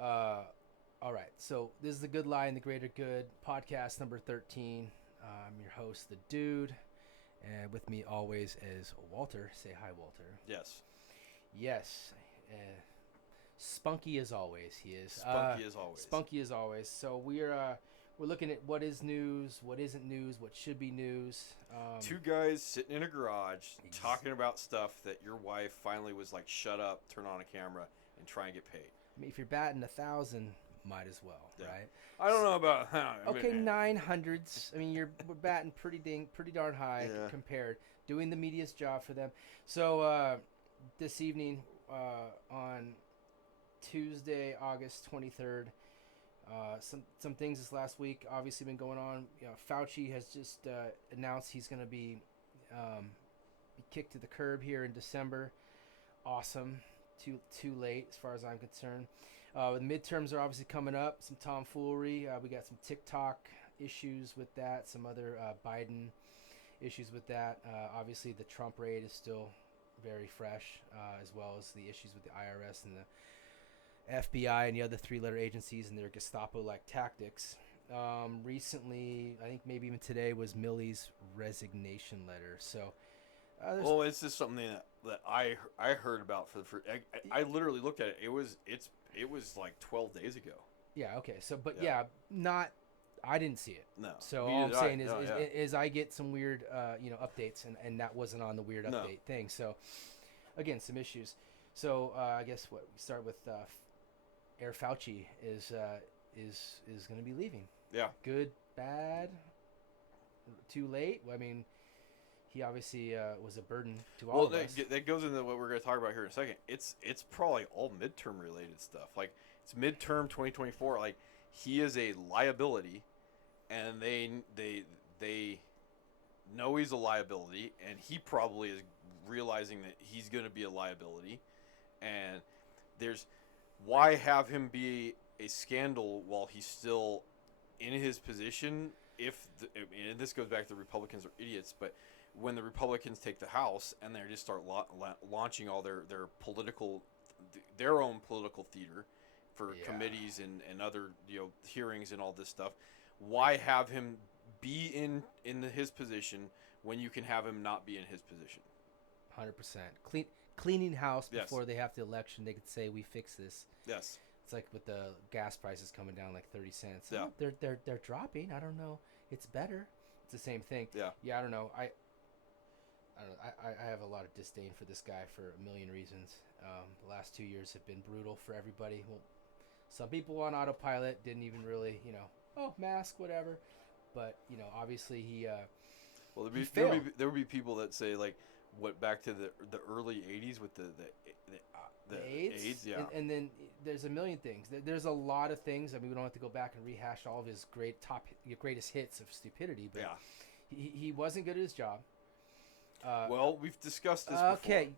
Uh, all right. So this is the Good Lie and the Greater Good podcast number 13. I'm your host, the Dude, and with me always is Walter. Say hi, Walter. Yes. Yes, spunky as always. He is. Spunky as always. Spunky as always. So we're looking at what is news, what isn't news, what should be news. Two guys sitting in a garage talking about stuff that your wife finally was like, shut up, turn on a camera, and try and get paid. I mean, if you're batting 1,000, might as well, Yeah. right? I don't know about. Okay, 900s. I mean, we're batting pretty darn high Yeah. compared. Doing the media's job for them. So this evening, on Tuesday, August 23rd, some things this last week obviously been going on. Fauci has just announced he's going to be kicked to the curb here in December. Awesome. Too late as far as I'm concerned. The midterms are obviously coming up. Some tomfoolery. We got some TikTok issues with that. Some other Biden issues with that. Obviously, the Trump raid is still very fresh, as well as the issues with the IRS and the FBI and the other three-letter agencies and their Gestapo-like tactics. Recently, I think maybe even today, was Milley's resignation letter. So, well, it's just something that I heard about I literally looked at it. It was like 12 days ago. yeah, okay. So, but Yeah. not. I didn't see it. No. So Me all I'm neither. saying No, yeah. is I get some weird, updates, and that wasn't on the weird No. update thing. So, again, some issues. So I guess what we start with, Air Fauci is going to be leaving. Yeah. Good, bad, too late. I mean, he obviously was a burden to all Well, of us. that goes into what we're going to talk about here in a second. It's probably all midterm related stuff. Like it's midterm 2024. Like he is a liability, and they know he's a liability, and he probably is realizing that he's going to be a liability. And there's why have him be a scandal while he's still in his position? And this goes back to the Republicans are idiots, but when the Republicans take the House and they just start launching all their own political theater for Yeah. committees and other hearings and all this stuff, why have him be in his position when you can have him not be in his position? 100%. Cleaning house Yes. before they have the election. They could say we fix this. Yes. It's like with the gas prices coming down like 30 cents. Yeah. Oh, they're dropping. I don't know. It's better. It's the same thing. Yeah. Yeah, I don't know. I don't know. I have a lot of disdain for this guy for a million reasons. The last 2 years have been brutal for everybody. Well, some people on autopilot didn't even really, mask, whatever. But, obviously Well, he failed. there would be people that say like, what back to the early '80s with the AIDS, yeah. And then there's a million things. There's a lot of things. I mean, we don't have to go back and rehash all of his greatest hits of stupidity, but Yeah. he wasn't good at his job. Well, we've discussed this Okay,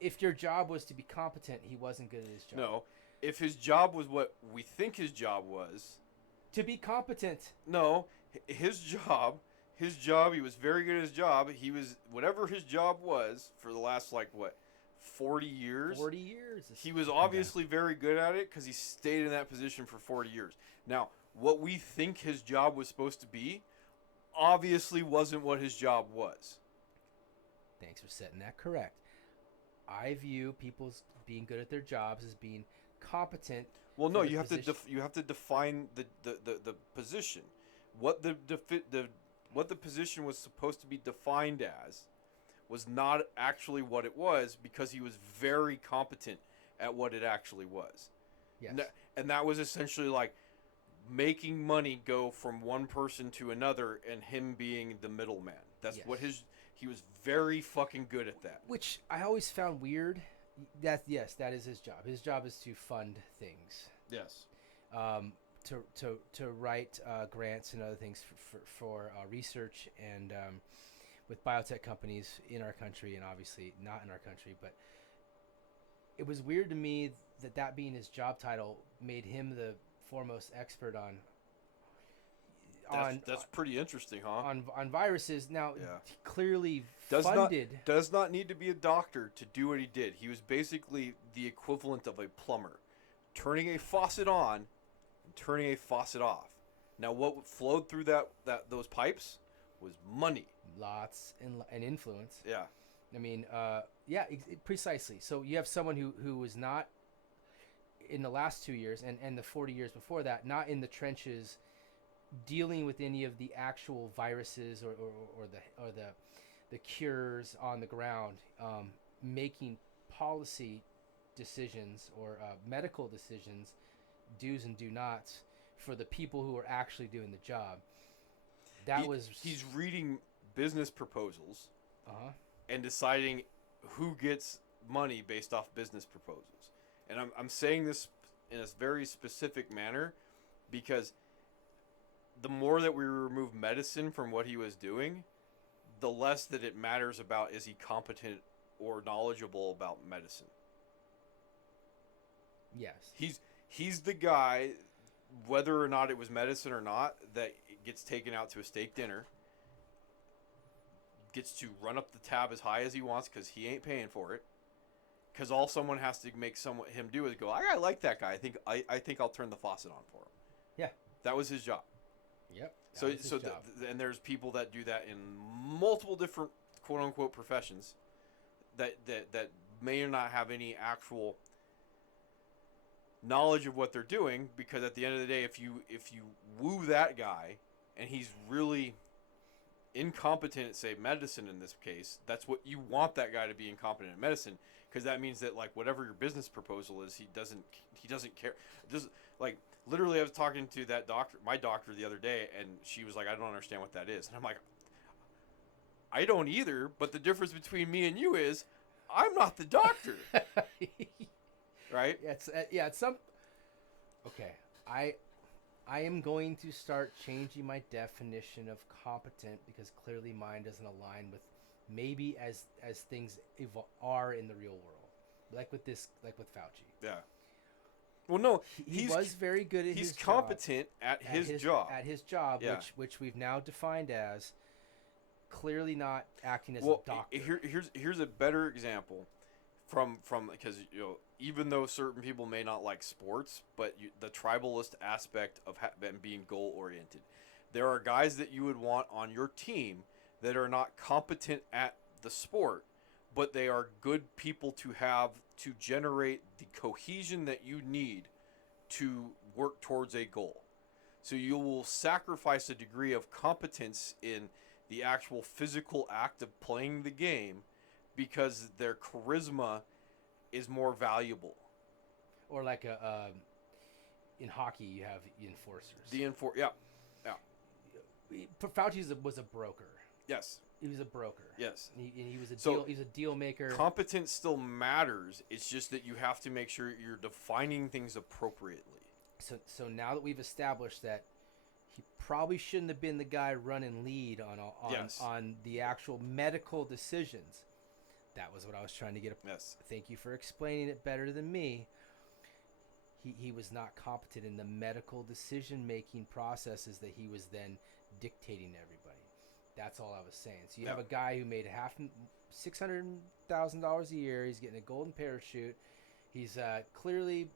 if your job was to be competent, he wasn't good at his job. before. No, if his job was what we think his job was, To be competent, no, his job, he was very good at his job. He was whatever his job was for the last 40 years. 40 years. He was obviously very good at it because he stayed in that position for 40 years. Now, what we think his job was supposed to be, obviously wasn't what his job was. Thanks for setting that correct. I view people being good at their jobs as being competent. Well, no, for the you have position. you have to define the position. What what the position was supposed to be defined as was not actually what it was because he was very competent at what it actually was. Yes. And that was essentially like making money go from one person to another and him being the middleman. That's Yes. what he was very fucking good at that. Which I always found weird. That is his job. His job is to fund things, Yes. to write grants and other things for research and with biotech companies in our country and obviously not in our country. But it was weird to me that being his job title made him the foremost expert That's pretty interesting, huh? on viruses. Now, Yeah. he clearly does funded. does not need to be a doctor to do what he did. He was basically the equivalent of a plumber turning a faucet on and turning a faucet off. Now, what flowed through those pipes was money. Lots and influence. Yeah. I mean, yeah, precisely. So you have someone who was not in the last 2 years and the 40 years before that, not in the trenches, dealing with any of the actual viruses or the cures on the ground, making policy decisions or medical decisions, do's and do nots for the people who are actually doing the job. He's reading business proposals Uh-huh. and deciding who gets money based off business proposals. And I'm saying this in a very specific manner because the more that we remove medicine from what he was doing, the less that it matters about is he competent or knowledgeable about medicine. Yes. He's the guy, whether or not it was medicine or not, that gets taken out to a steak dinner, gets to run up the tab as high as he wants because he ain't paying for it. Because all someone has to make him do is go, I like that guy. I think I'll turn the faucet on for him. Yeah. That was his job. Yep. And there's people that do that in multiple different quote unquote professions that may not have any actual knowledge of what they're doing, because at the end of the day, if you woo that guy and he's really incompetent at, say, medicine in this case, that's what you want, that guy to be incompetent at medicine, because that means that, like, whatever your business proposal is, he doesn't care. Just like, literally, I was talking to my doctor the other day, and she was like, I don't understand what that is. And I'm like, I don't either, but the difference between me and you is I'm not the doctor. Right? It's some. Okay, I am going to start changing my definition of competent, because clearly mine doesn't align with maybe as things are in the real world, like with Fauci. Yeah. Well, no, he was very good at his job. He's competent at his job. At his job, yeah. which we've now defined as clearly not acting as a doctor. Here's a better example from because even though certain people may not like sports, but the tribalist aspect of being goal oriented, there are guys that you would want on your team that are not competent at the sport, but they are good people to have to generate the cohesion that you need to work towards a goal. So you will sacrifice a degree of competence in the actual physical act of playing the game because their charisma is more valuable. Or like in hockey, you have enforcers. Yeah. Fauci was a broker. Yes. He was a broker. Yes. And he was a deal maker. Competence still matters. It's just that you have to make sure you're defining things appropriately. So now that we've established that he probably shouldn't have been the guy running lead on the actual medical decisions. That was what I was trying to get. Yes. Thank you for explaining it better than me. He was not competent in the medical decision-making processes that he was then dictating to everybody. That's all I was saying. So you have a guy who made $600,000 a year. He's getting a golden parachute. He's clearly...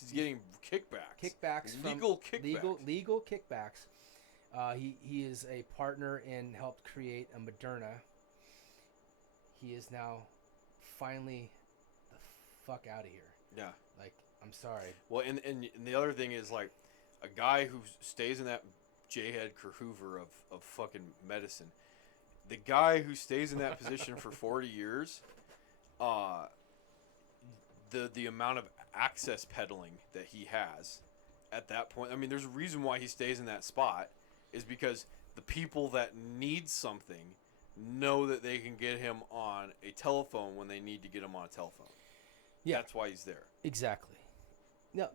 He's getting kickbacks. Legal kickbacks. He is a partner and helped create a Moderna. He is now finally the fuck out of here. Yeah. Like, I'm sorry. Well, and the other thing is, like, a guy who stays in that J-head Kerhoover of fucking medicine, the guy who stays in that position for 40 years, the amount of access peddling that he has at that point, I mean, there's a reason why he stays in that spot, is because the people that need something know that they can get him on a telephone when they need to get him on a telephone. Yeah. That's why he's there. Exactly. No,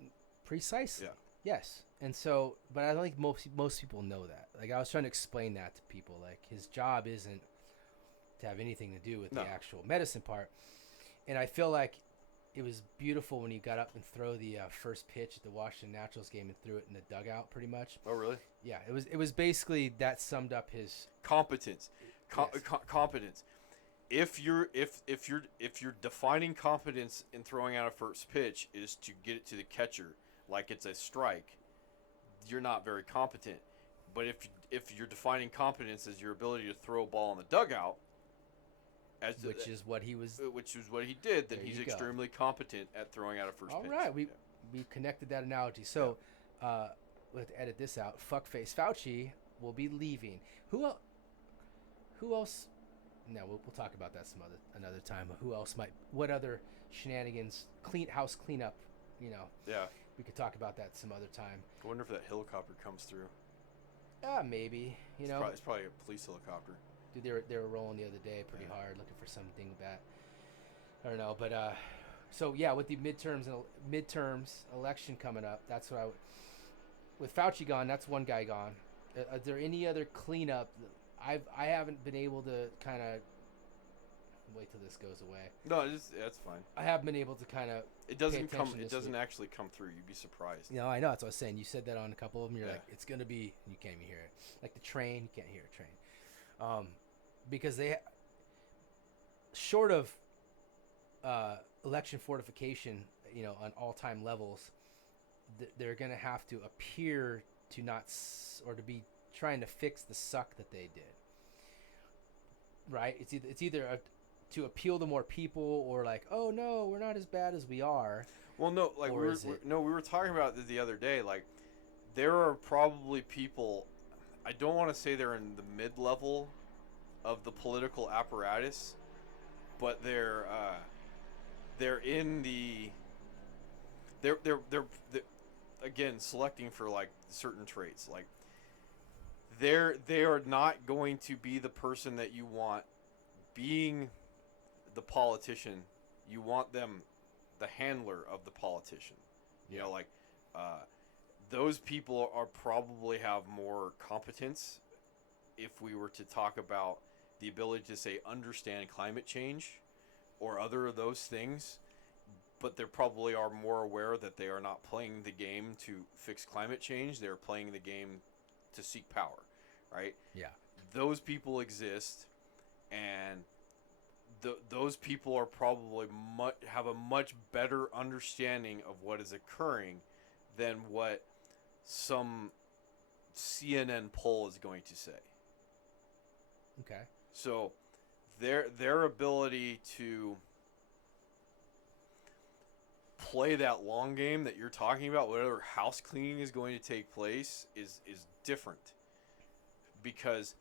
precisely. Yeah. Yes. And so, but I don't think most people know that. Like, I was trying to explain that to people. Like, his job isn't to have anything to do with the actual medicine part. And I feel like it was beautiful when he got up and throw the first pitch at the Washington Nationals game and threw it in the dugout, pretty much. Oh, really? Yeah. It was basically that summed up his competence. Competence. if your defining competence in throwing out a first pitch is to get it to the catcher like it's a strike, you're not very competent. But if your defining competence is your ability to throw a ball in the dugout, which is what he was. which is what he did, then There he's you go. extremely competent at throwing out a first All pitch. right, we connected that analogy. So, we'll have to edit this out. Fuckface Fauci will be leaving. Who else? No, we'll talk about that another time. Who else might? What other shenanigans? House cleanup. Yeah, We could talk about that some other time. I wonder if that helicopter comes through. Maybe. It's probably a police helicopter. Dude, they were rolling the other day pretty hard, looking for something that I don't know. But so yeah, with the midterms election coming up, that's what with Fauci gone, that's one guy gone. Is there any other cleanup? I haven't been able to kind of wait till this goes away. No, that's fine. I haven't been able to kind of. It doesn't come. attention It this doesn't week. actually come through. You'd be surprised. I know. That's what I was saying. You said that on a couple of them. You're Yeah. like, it's gonna be. You can't even hear it. Like the train, you can't hear a train, because short of election fortification, on all-time levels, they're gonna have to appear to not or to be trying to fix the suck that they did. Right? It's either to appeal to more people, or like, oh no, we're not as bad as we are. Well, no, like Or is it- we were talking about it the other day. Like, there are probably people. I don't want to say they're in the mid-level of the political apparatus, but they're in the. They're again selecting for like certain traits. Like, they are not going to be the person that you want being the politician. You want them the handler of the politician. Like those people are probably have more competence if we were to talk about the ability to say understand climate change or other of those things, but they probably are more aware that they are not playing the game to fix climate change. They're playing the game to seek power, right? Yeah. Those people exist, and those people are probably have a much better understanding of what is occurring than what some CNN poll is going to say. Okay. So their ability to play that long game that you're talking about, whatever house cleaning is going to take place, is different, because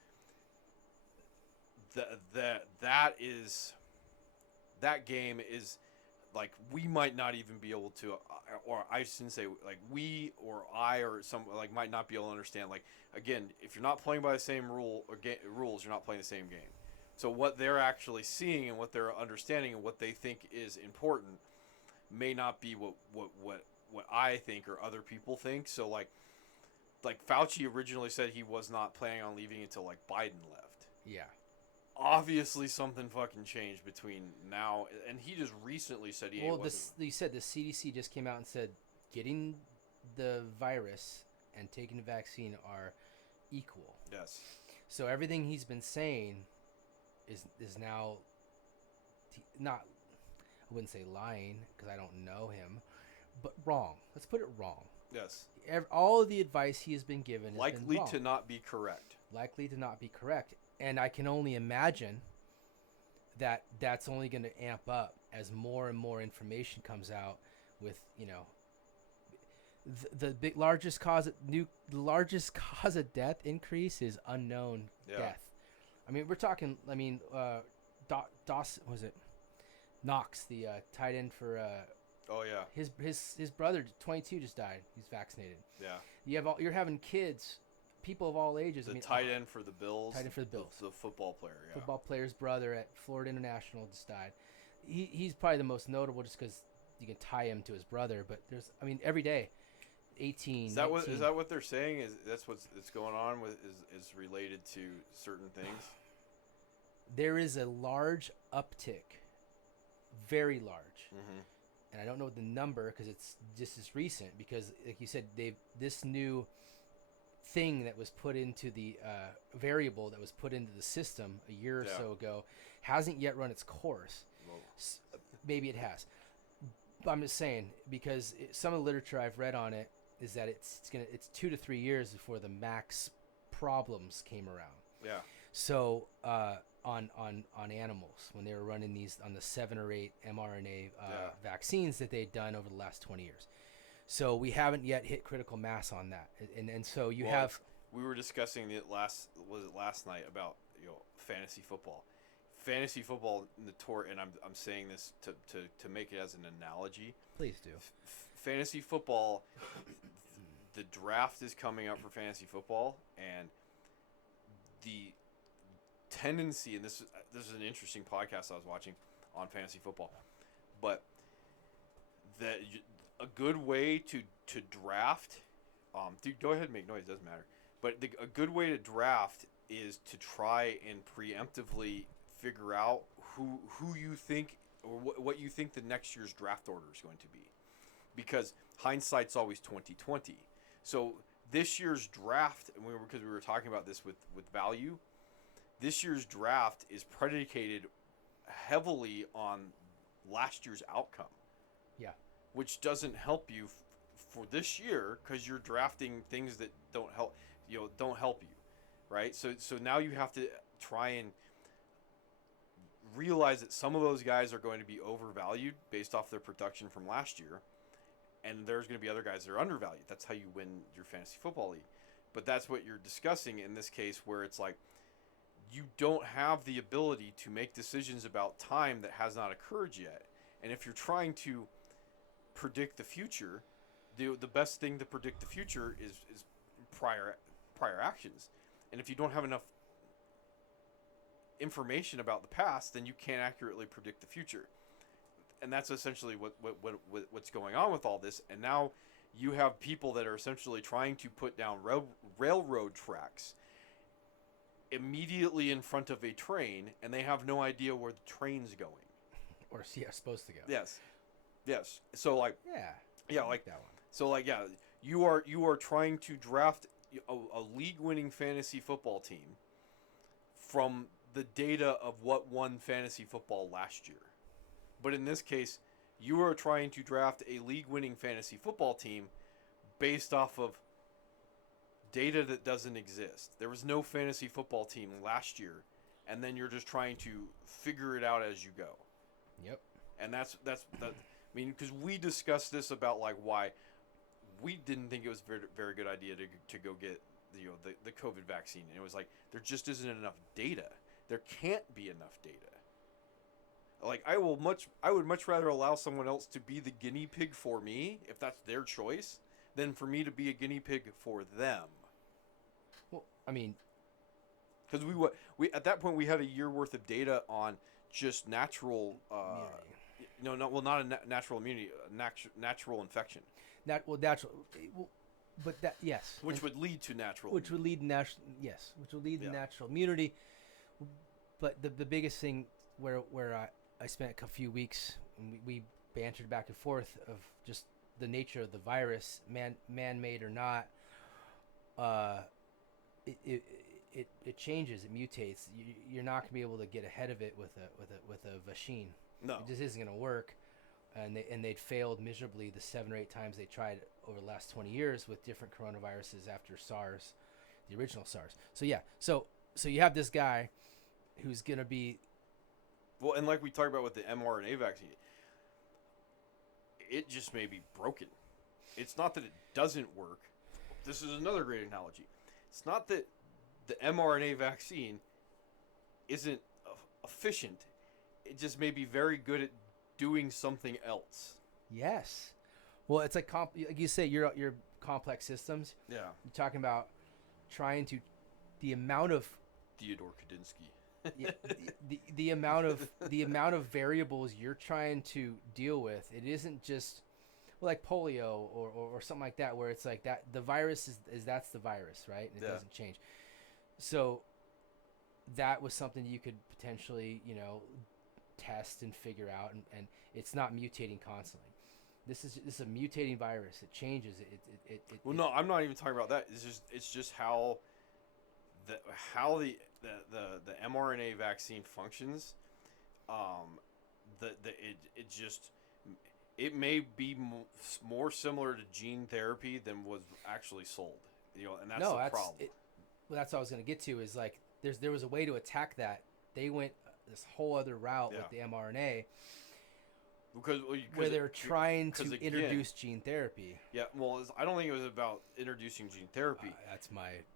that game is like, we might not even be able to, or I shouldn't say like we or I or some like might not be able to understand. Like, again, if you're not playing by the same rules, you're not playing the same game. So what they're actually seeing and what they're understanding and what they think is important may not be what I think or other people think. So like Fauci originally said he was not planning on leaving until like Biden left. Yeah. Obviously something fucking changed between now, and he just recently said he wasn't. You said the CDC just came out and said getting the virus and taking the vaccine are equal. Yes. So everything he's been saying is now not, I wouldn't say lying because I don't know him, but wrong. Let's put it wrong. Yes. All of the advice he has been given has Likely been wrong. to not be correct. Likely to not be correct. And I can only imagine that that's only going to amp up as more and more information comes out with, the largest cause of death increase is unknown death. I mean, we're talking, Dawson, was it Knox, the tight end for Oh yeah. his brother 22 just died. He's vaccinated. Yeah. You're having kids, people of all ages. The tight end for the Bills. Tight end for the Bills. The football player. Yeah. Football player's brother at Florida International just died. He's probably the most notable just because you can tie him to his brother. But every day, 18. Is that 19. is that what they're saying? That's what's going on with is related to certain things? There is a large uptick, very large, and I don't know the number because it's just as recent. Because like you said, this new thing that was put into the variable that was put into the system a year or Yeah. so ago hasn't yet run its course. Well, Maybe it has. But I'm just saying because some of the literature I've read on it is that it's 2 to 3 years before the max problems came around. yeah. So on animals when they were running these on the 7 or 8 mRNA vaccines that they'd done over the last 20 years. So we haven't yet hit critical mass on that, and so you Well, have. We were discussing it last night about fantasy football. Fantasy football, and I'm saying this to make it as an analogy. Please do. Fantasy football, the draft is coming up for fantasy football, and the tendency, and this is an interesting podcast I was watching on fantasy football, but that a good way to draft, dude, go ahead and make noise, doesn't matter. But a good way to draft is to try and preemptively figure out who you think or what you think the next year's draft order is going to be, because hindsight's always 20/20. So this year's draft, and because we were talking about this with value, this year's draft is predicated heavily on last year's outcome. Yeah. Which doesn't help you for this year because you're drafting things that don't help you, right? So now you have to try and realize that some of those guys are going to be overvalued based off their production from last year, and there's going to be other guys that are undervalued. That's how you win your fantasy football league. But that's what you're discussing in this case, where it's like you don't have the ability to make decisions about time that has not occurred yet. And if you're trying to predict the future, the best thing to predict the future is prior actions. And if you don't have enough information about the past, then you can't accurately predict the future. And that's essentially what's going on with all this. And now you have people that are essentially trying to put down railroad tracks immediately in front of a train, and they have no idea where the train's going. Or supposed to go. Yes. So like like that one. So like you are trying to draft a league-winning fantasy football team from the data of what won fantasy football last year. But in this case, you are trying to draft a league-winning fantasy football team based off of data that doesn't exist. There was no fantasy football team last year, and then you're just trying to figure it out as you go. Yep. And that's I mean, because we discussed this about like why we didn't think it was a very, very good idea to go get the COVID vaccine, and it was like there just isn't enough data. There can't be enough data. Like I would much rather allow someone else to be the guinea pig for me if that's their choice than for me to be a guinea pig for them. Well, I mean, because we at that point we had a year worth of data on just natural not a natural immunity, natural infection. Natural, but that yes, which would lead to natural. Which would lead to natural immunity. But the biggest thing where I spent a few weeks and we bantered back and forth of just the nature of the virus, man-made or not. It changes, it mutates. You're not gonna be able to get ahead of it with a vaccine. No, it just isn't gonna work. And they'd failed miserably the 7 or 8 times they tried over the last 20 years with different coronaviruses after SARS, the original SARS. So yeah, so you have this guy who's gonna be. Well, and like we talked about with the mRNA vaccine, it just may be broken. It's not that it doesn't work. This is another great analogy. It's not that the mRNA vaccine isn't efficient. It just may be very good at doing something else. Yes. Well, it's like you say, your complex systems. Yeah. You're talking about trying to the amount of Theodore Kadinsky. the amount of variables you're trying to deal with. It isn't just like polio or something like that, where it's like that the virus is that's the virus, right? And it doesn't change. So that was something you could potentially test and figure out, and it's not mutating constantly. This is a mutating virus. It changes. Well, no, I'm not even talking about that. It's just how the mRNA vaccine functions. It just it may be more similar to gene therapy than was actually sold. And that's the problem. Well, that's what I was going to get to. Is like there was a way to attack that. They went this whole other route with the mRNA. Where they're trying to introduce gene therapy. Yeah, well, I don't think it was about introducing gene therapy.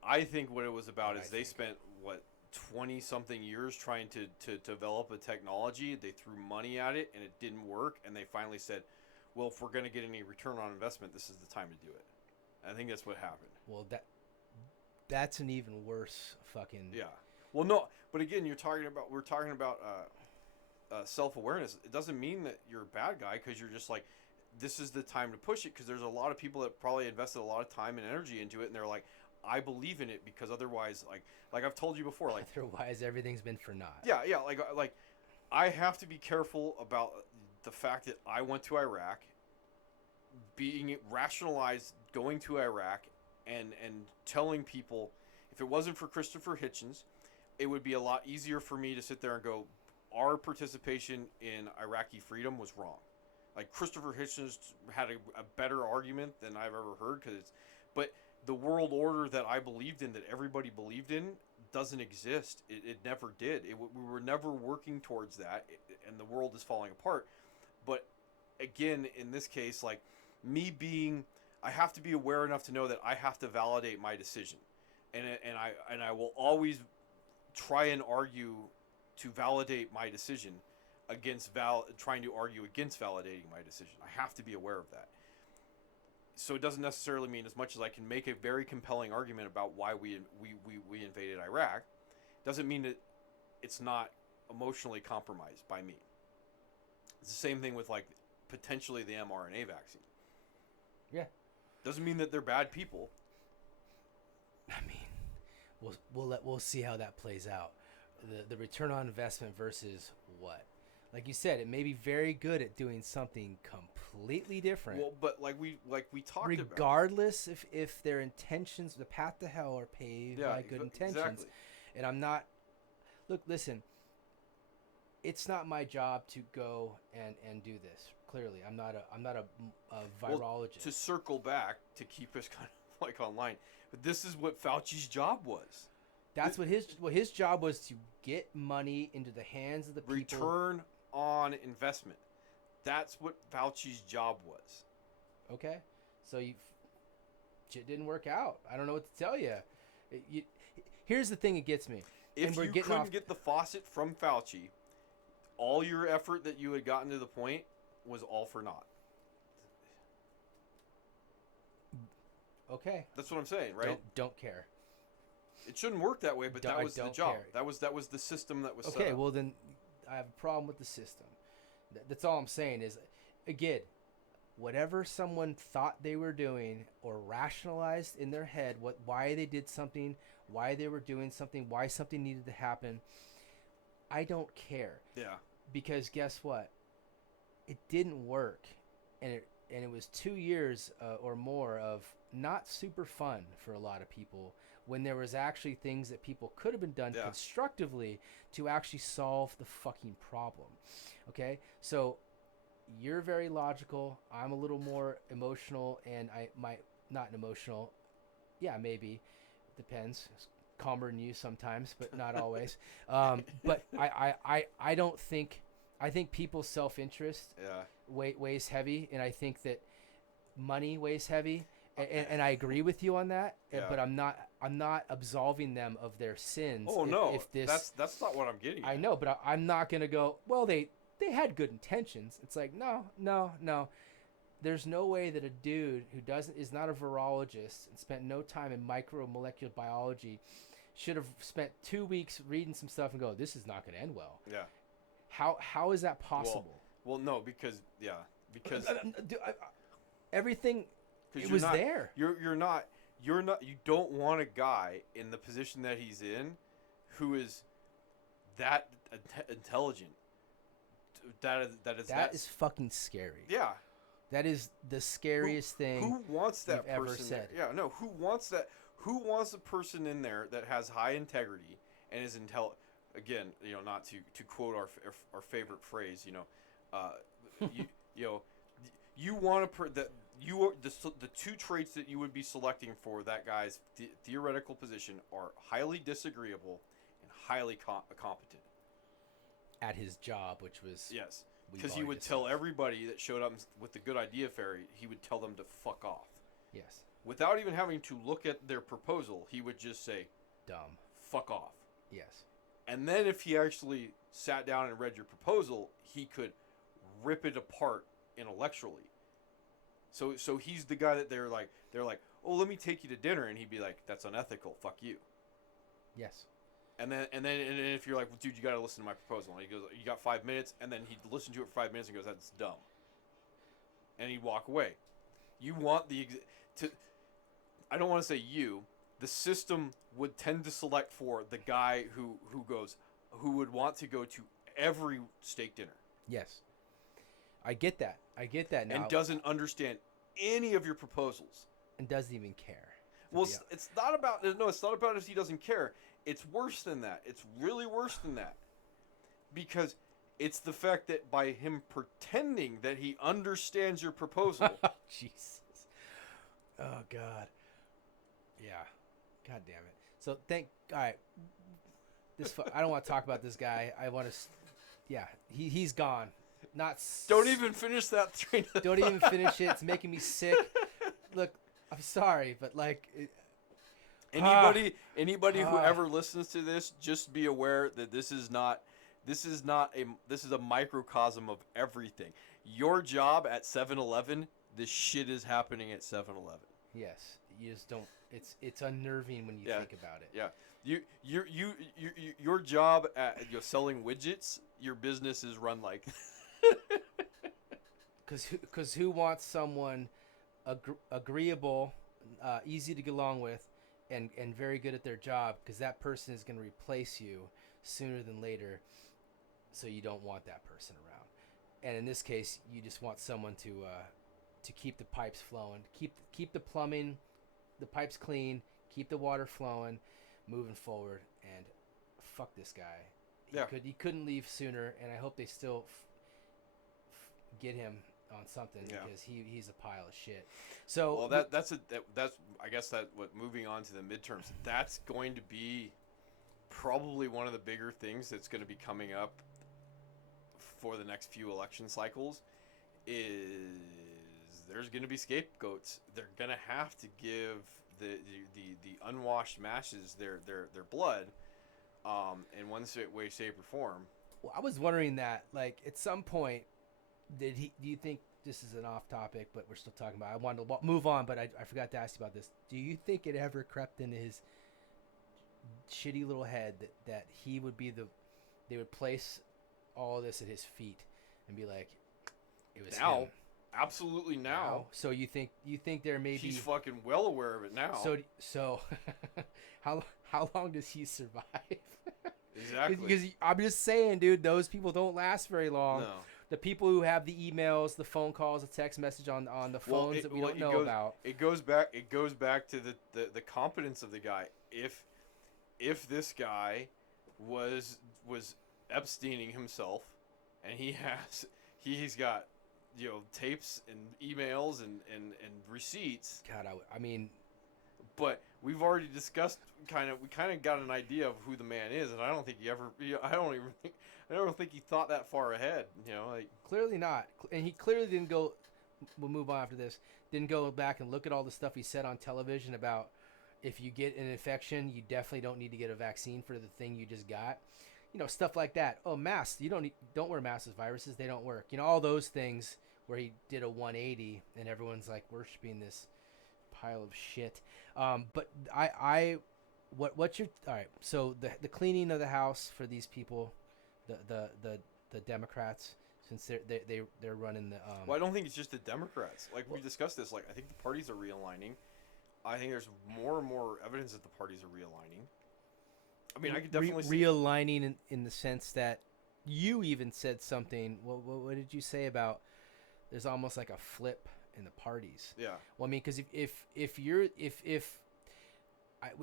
I think what it was about is they spent, 20-something years trying to develop a technology. They threw money at it, and it didn't work. And they finally said, well, if we're going to get any return on investment, this is the time to do it. I think that's what happened. Well, that's an even worse fucking... Yeah. Well, no, but again, we're talking about self-awareness. It doesn't mean that you're a bad guy because you're just like, this is the time to push it, because there's a lot of people that probably invested a lot of time and energy into it, and they're like, I believe in it because otherwise, like I've told you before, like otherwise everything's been for naught. Yeah, like I have to be careful about the fact that I went to Iraq, being rationalized going to Iraq, and telling people if it wasn't for Christopher Hitchens, it would be a lot easier for me to sit there and go, our participation in Iraqi freedom was wrong. Like, Christopher Hitchens had a better argument than I've ever heard, but the world order that I believed in, that everybody believed in, doesn't exist. It never did. We were never working towards that, and the world is falling apart. But again, in this case, like I have to be aware enough to know that I have to validate my decision, and I will always try and argue to validate my decision against trying to argue against validating my decision. I have to be aware of that. So it doesn't necessarily mean, as much as I can make a very compelling argument about why we invaded Iraq, doesn't mean that it's not emotionally compromised by me. It's the same thing with, like, potentially the mRNA vaccine. Yeah. Doesn't mean that they're bad people. I mean, we'll see how that plays out. The return on investment versus what? Like you said, it may be very good at doing something completely different. Well, but like we talked about, regardless if their intentions, the path to hell, are paved by good intentions. Exactly. And I'm not. Look, listen. It's not my job to go and do this. Clearly, I'm not a virologist. Well, to circle back, to keep us kind of like online, but this is what Fauci's job was. That's what his job was, to get money into the hands of the people. Return on investment. That's what Fauci's job was. Okay, so shit didn't work out. I don't know what to tell you. Here's the thing that gets me. If you couldn't get the faucet from Fauci, all your effort that you had gotten to the point was all for naught. Okay. That's what I'm saying, right? Don't care. It shouldn't work that way, but that was the job. Care. That was the system that was set Okay, up. well then I have a problem with the system. That's all I'm saying is, again, whatever someone thought they were doing or rationalized in their head why they did something, why they were doing something, why something needed to happen, I don't care. Yeah. Because guess what? It didn't work, and it was 2 years or more of not super fun for a lot of people, when there was actually things that people could have been done constructively to actually solve the fucking problem. Okay? So you're very logical. I'm a little more emotional, and I might not emotional. Yeah, maybe. Depends. Calmer than you sometimes, but not always. But I don't think, I think people's self-interest weighs heavy, and I think that money weighs heavy. And I agree with you on that, but I'm not absolving them of their sins. Oh, no, that's not what I'm getting at. I know, but I'm not gonna go, well, they had good intentions. It's like, no. There's no way that a dude who is not a virologist and spent no time in micromolecular biology should have spent 2 weeks reading some stuff and go, this is not gonna end well. Yeah. How is that possible? Well, no, because everything. It was there. You don't want a guy in the position that he's in who is that intelligent. That is fucking scary. Yeah. That is the scariest thing. Who wants that you've ever person said. there? Yeah, no. Who wants that? Who wants a person in there that has high integrity and is Again, not to quote our favorite phrase. You you know, you want that you are the two traits that you would be selecting for that guy's theoretical position are highly disagreeable and highly competent At his job, which was yes. we've Because he already would tell discussed. everybody that showed up with the good idea fairy, he would tell them to fuck off. Yes, Without even having to look at their proposal, he would just say, dumb. fuck off. Yes, And then if he actually sat down and read your proposal, he could rip it apart intellectually. So he's the guy that they're like, oh, let me take you to dinner, and he'd be like, that's unethical, fuck you. yes, And then if you're like, well, dude, you got to listen to my proposal, and he goes, you got 5 minutes, and then he'd listen to it for 5 minutes and goes, that's dumb, and he'd walk away. You want I don't want to say you. The system would tend to select for the guy who would want to go to every steak dinner yes. I get that. I get that now. and doesn't understand any of your proposals. And doesn't even care. Well, it's not about if he doesn't care. It's worse than that. It's really worse than that. Because it's the fact that by him pretending that he understands your proposal, Jesus. Oh God. Yeah. God damn it. So all right. I don't want to talk about this guy. I want to. Yeah. He's gone. don't even finish that train. Don't even finish it. It's making me sick. Look, I'm sorry, but like. Anybody who ever listens to this, just be aware that this is a microcosm of everything. Your job at 7-Eleven, this shit is happening at 7-Eleven. Yes, you just don't. It's unnerving when you think about it. Yeah, your job at selling widgets, your business is run like. Because who wants someone agreeable, easy to get along with, and very good at their job? Because that person is going to replace you sooner than later. So you don't want that person around. And in this case, you just want someone to keep the pipes flowing, keep the plumbing, the pipes clean, keep the water flowing, moving forward. And fuck this guy. He couldn't leave sooner, and I hope they still get him on something because he's a pile of shit. So that's I guess that moving on to the midterms, that's going to be probably one of the bigger things that's going to be coming up for the next few election cycles is there's going to be scapegoats. They're going to have to give the unwashed masses their blood in one way, shape, or form. Well, I was wondering that, like, at some point, do you think, this is an off topic, but we're still talking about it. I wanted to move on, but I forgot to ask you about this. Do you think it ever crept into his shitty little head that he would be they would place all this at his feet and be like, it was now, him. Absolutely now. So you think there may be... He's fucking well aware of it now. So how long does he survive? Exactly. Because I'm just saying, dude, those people don't last very long. No. The people who have the emails, the phone calls, the text message on the phones that we don't know about. It goes back to the competence of the guy. If this guy was Epsteining himself, and he's got tapes and emails and receipts. God, I mean, but we've already discussed we kind of got an idea of who the man is, and I don't think I don't think he thought that far ahead. Clearly not, and he clearly didn't go. We'll move on after this. Didn't go back and look at all the stuff he said on television about if you get an infection, you definitely don't need to get a vaccine for the thing you just got. Stuff like that. Oh, masks. You don't wear masks. Viruses, they don't work. All those things where he did a 180 and everyone's like worshiping this pile of shit. But what's your all right? So the cleaning of the house for these people, the Democrats, since they're running the. Well, I don't think it's just the Democrats. We discussed this. I think the parties are realigning. I think there's more and more evidence that the parties are realigning. I mean, I could definitely realigning in the sense that you even said something. What did you say about there's almost like a flip in the parties. Yeah. Well, I mean, because if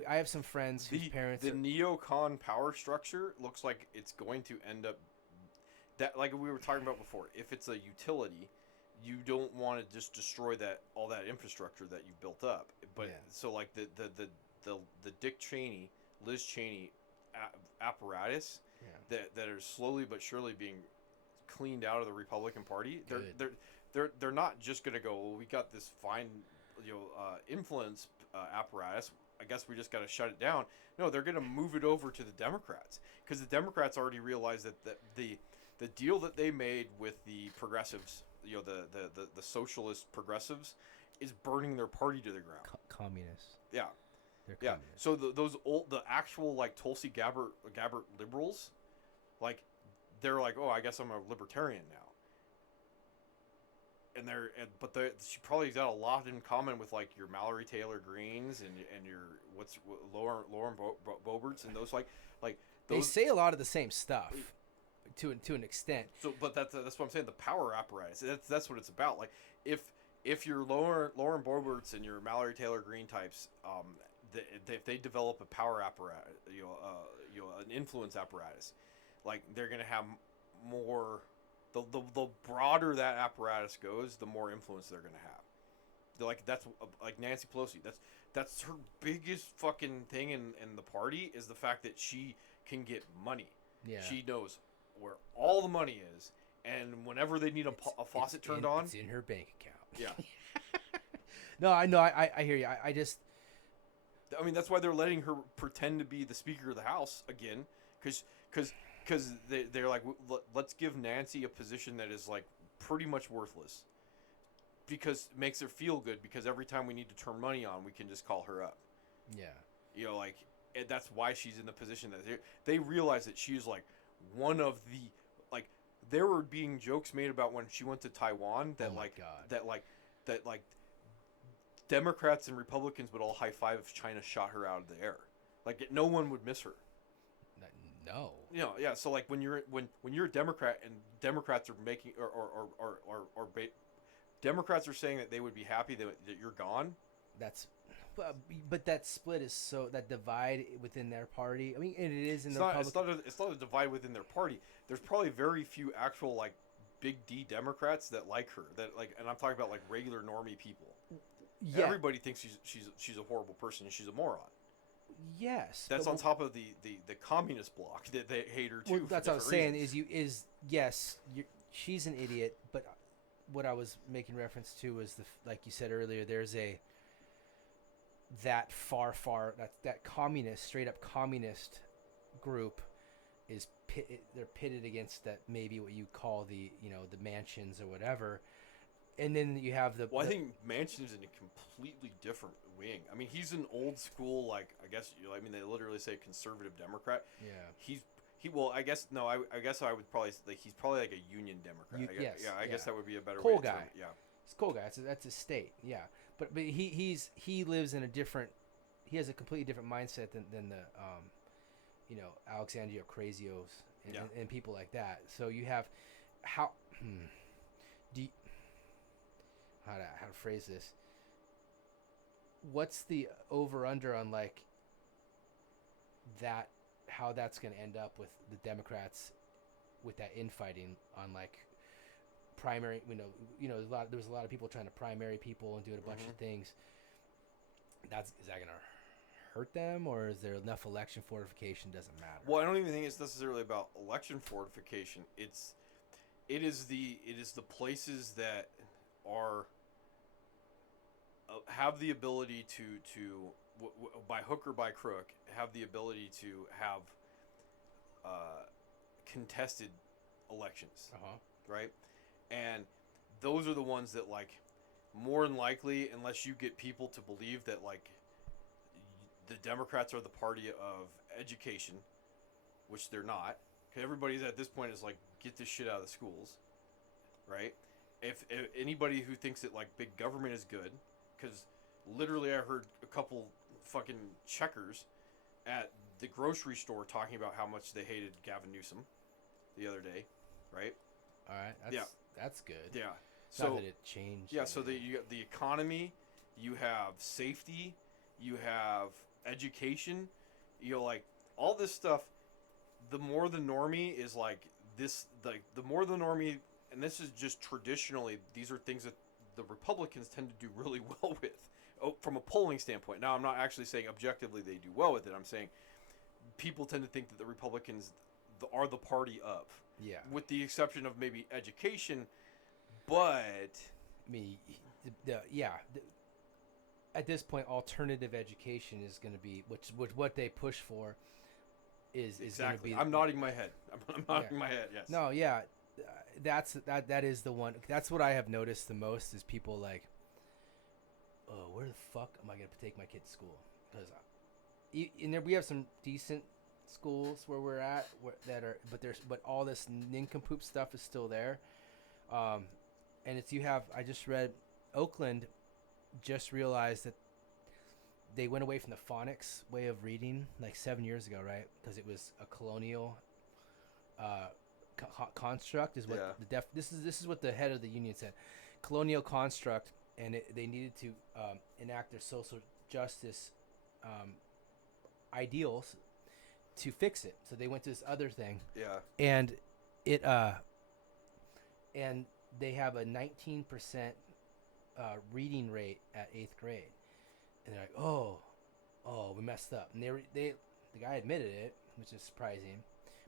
I have some friends whose parents The are, neocon power structure looks like it's going to end up that, like we were talking about before. If it's a utility, you don't want to just destroy all that infrastructure that you built up. But Yeah. so like the Dick Cheney, Liz Cheney apparatus yeah, that are slowly but surely being cleaned out of the Republican Party. Good. They're not just gonna go, well, we got this fine influence apparatus. I guess we just got to shut it down. No, they're gonna move it over to the Democrats because the Democrats already realized that the deal that they made with the progressives, the socialist progressives, is burning their party to the ground. Communists. Yeah. They're Yeah. communists. So the actual like Tulsi Gabbard liberals, like they're like, oh, I guess I'm a libertarian now. And she probably got a lot in common with like your Mallory Taylor Greens and your Lauren Boeberts and those They those. say a lot of the same stuff, to an extent. So, but that's what I'm saying. The power apparatus. That's what it's about. Like if your Lauren Boeberts and your Mallory Taylor Greene types, if they develop a power apparatus, an influence apparatus, like they're gonna have more. The broader that apparatus goes, the more influence they're gonna have. They're like that's like Nancy Pelosi. That's her biggest fucking thing in the party is the fact that she can get money. Yeah. She knows where all the money is, and whenever they need a faucet turned on, it's in her bank account. yeah. No, I know. I hear you. I just. I mean, that's why they're letting her pretend to be the Speaker of the House again, because they're like, let's give Nancy a position that is like pretty much worthless, because it makes her feel good. Because every time we need to turn money on, we can just call her up. Yeah. Like, and that's why she's in the position that they realize that she is like one of the like. There were being jokes made about when she went to Taiwan that Oh my God. that Democrats and Republicans would all high five if China shot her out of the air. Like no one would miss her. No. Yeah. So like when you're a Democrat and Democrats are making Democrats are saying that they would be happy that you're gone. That's. But that split is so that divide within their party. I mean, and it is in It's the not. Republican. It's not a divide within their party. There's probably very few actual like big D Democrats that like her. That like, and I'm talking about like regular normie people. Yeah. Everybody thinks she's a horrible person and she's a moron. Yes. That's on top of the communist bloc that they hate her too. Well, for that's what I was different saying. reasons. Yes, she's an idiot. But what I was making reference to was like you said earlier. There's that that communist, straight up communist group is they're pitted against that, maybe what you call the mansions or whatever. And then you have I think Manchin's in a completely different wing. I mean, he's an old school, like, I guess, they literally say conservative Democrat. Yeah. I guess I would probably, like, he's probably like a union Democrat. I guess that would be a better Coal way to term guy. it. Yeah. He's a coal guy. That's his state. Yeah. But he lives in a different, he has a completely different mindset than the, Alexandria Ocasio and people like that. So you have, how to phrase this? What's the over under on like that? How that's going to end up with the Democrats with that infighting on like primary? There was a lot of people trying to primary people and doing a bunch of things. Is that going to hurt them, or is there enough election fortification? Doesn't matter. Well, I don't even think it's necessarily about election fortification. It is the places that are have the ability to by hook or by crook have the ability to have contested elections, right? And those are the ones that, like, more than likely, unless you get people to believe that, like, the Democrats are the party of education, which they're not, because everybody's at this point is like, get this shit out of the schools, right? If anybody who thinks that, like, big government is good, because literally I heard a couple fucking checkers at the grocery store talking about how much they hated Gavin Newsom the other day, right? All right. That's good. Yeah. So Not that it changed. yeah, so you got the economy, you have safety, you have education, like all this stuff. The more the normie is like this, like the more the normie, and this is just traditionally, these are things that the Republicans tend to do really well with, from a polling standpoint. Now, I'm not actually saying objectively they do well with it. I'm saying people tend to think that the Republicans are the party of, Yeah. with the exception of maybe education, but at this point, alternative education is going to be what they push for. Is going to exactly. be. I'm nodding my head. I'm nodding my head. Yes. No, yeah, that is the one. That's what I have noticed the most is people like, oh, where the fuck am I going to take my kid to school? Because in there we have some decent schools where we're at but all this nincompoop stuff is still there. And I just read Oakland just realized that they went away from the phonics way of reading like 7 years ago, right? Because it was a colonial construct is what this is what the head of the union said. Colonial construct, and they needed to enact their social justice ideals to fix it. So they went to this other thing. Yeah. And and they have a 19% reading rate at 8th grade. And they're like, oh, we messed up. And the guy admitted it, which is surprising.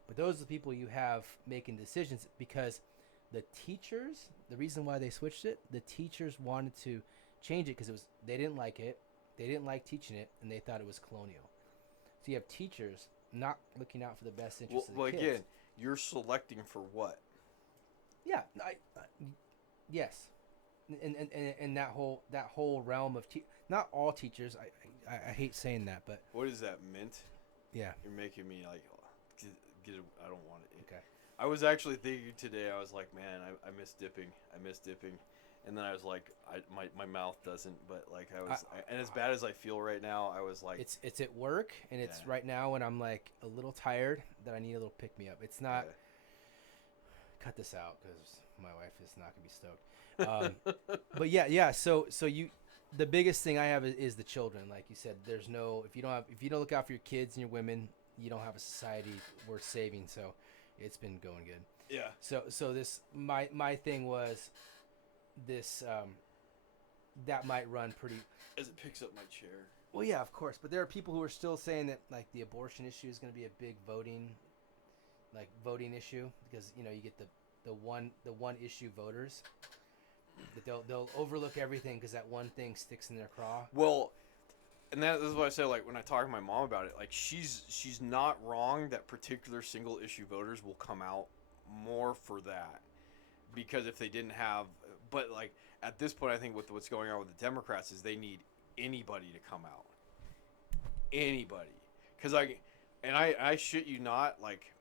But those are the people you have making decisions, because the teachers, the reason why they switched it, the teachers wanted to change it because they didn't like it. They didn't like teaching it, and they thought it was colonial. So you have teachers not looking out for the best interest of the kids. Again, you're selecting for what? Yeah, yes. And that whole realm of not all teachers. I hate saying that, but What is that, mint? yeah, You're making me like get it. I don't want it. okay. I was actually thinking today. I was like, man, I miss dipping. And then I was like, my mouth doesn't. But like and as bad as I feel right now, I was like, It's at work, and it's right now when I'm like a little tired that I need a little pick me up. It's not. Cut this out because my wife is not gonna be stoked. But yeah. So the biggest thing I have is the children. Like you said, if you don't look out for your kids and your women, you don't have a society worth saving. So it's been going good. Yeah. So this my thing was this that might run pretty. As it picks up my chair. Well, yeah, of course, but there are people who are still saying that like the abortion issue is going to be a big voting issue, because you get the one issue voters that they'll overlook everything because that one thing sticks in their craw. Well, and that is what I say. Like when I talk to my mom about it, like she's not wrong that particular single issue voters will come out more for that, because if they didn't have, but like at this point, I think with what's going on with the Democrats is they need anybody to come out, anybody, because I shit you not, like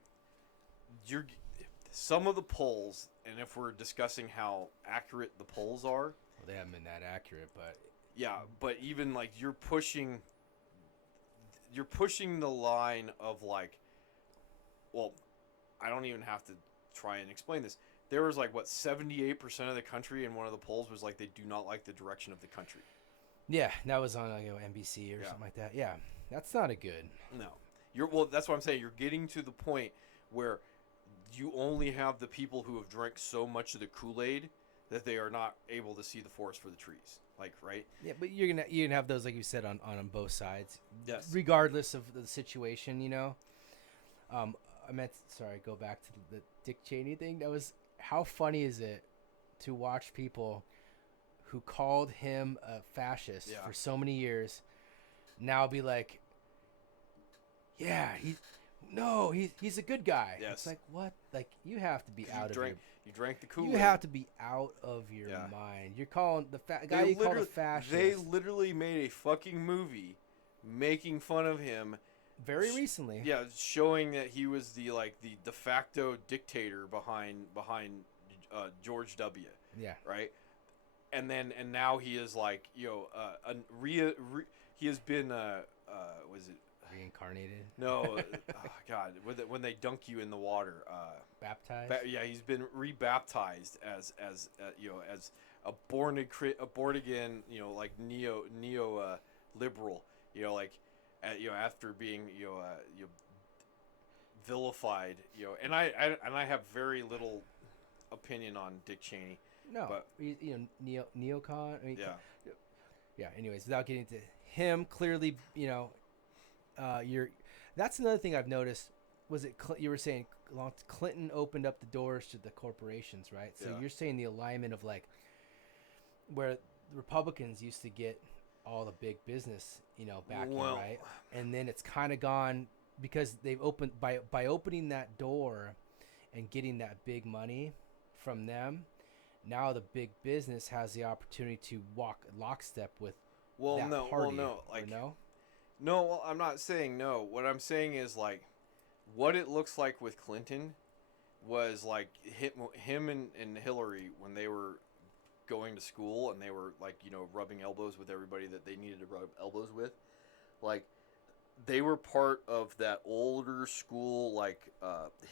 some of the polls, and if we're discussing how accurate the polls are, Well, they haven't been that accurate, but yeah, but even like you're pushing the line of like, well, I don't even have to try and explain this. There was like 78% of the country in one of the polls was like they do not like the direction of the country. yeah, that was on NBC or something like that. Yeah, that's not a good. No, that's what I'm saying. You're getting to the point where you only have the people who have drank so much of the Kool-Aid that they are not able to see the forest for the trees. Like, right? Yeah, but you're gonna have those, like you said, on both sides. Yes. Regardless of the situation, go back to the Dick Cheney thing. How funny is it to watch people who called him a fascist for so many years now be like, yeah, he's a good guy. Yes. It's like, what? Like, you have to be out of it. You drank the Kool-Aid. You have to be out of your mind. You're calling the guy you called a fascist. They literally made a fucking movie making fun of him. Very recently. Yeah, showing that he was the de facto dictator behind George W. Yeah. Right? And now he is like, he has been was it Reincarnated, No, oh, God, when they dunk you in the water. baptized. Yeah, he's been rebaptized as as a born again, like neo liberal, like after being vilified, and I have very little opinion on Dick Cheney. No, But neocon. I mean, yeah, yeah. Anyways, without getting to him, clearly, you're. That's another thing I've noticed. Was it you were saying Clinton opened up the doors to the corporations, right? So Yeah. you're saying the alignment of like where the Republicans used to get all the big business, backing, Well, right? And then it's kind of gone because they've opened by opening that door and getting that big money from them. Now the big business has the opportunity to walk lockstep with that party. no, or no? no. Well, I'm not saying no. What I'm saying is like, what it looks like with Clinton was like him and Hillary when they were going to school and they were like rubbing elbows with everybody that they needed to rub elbows with, like they were part of that older school like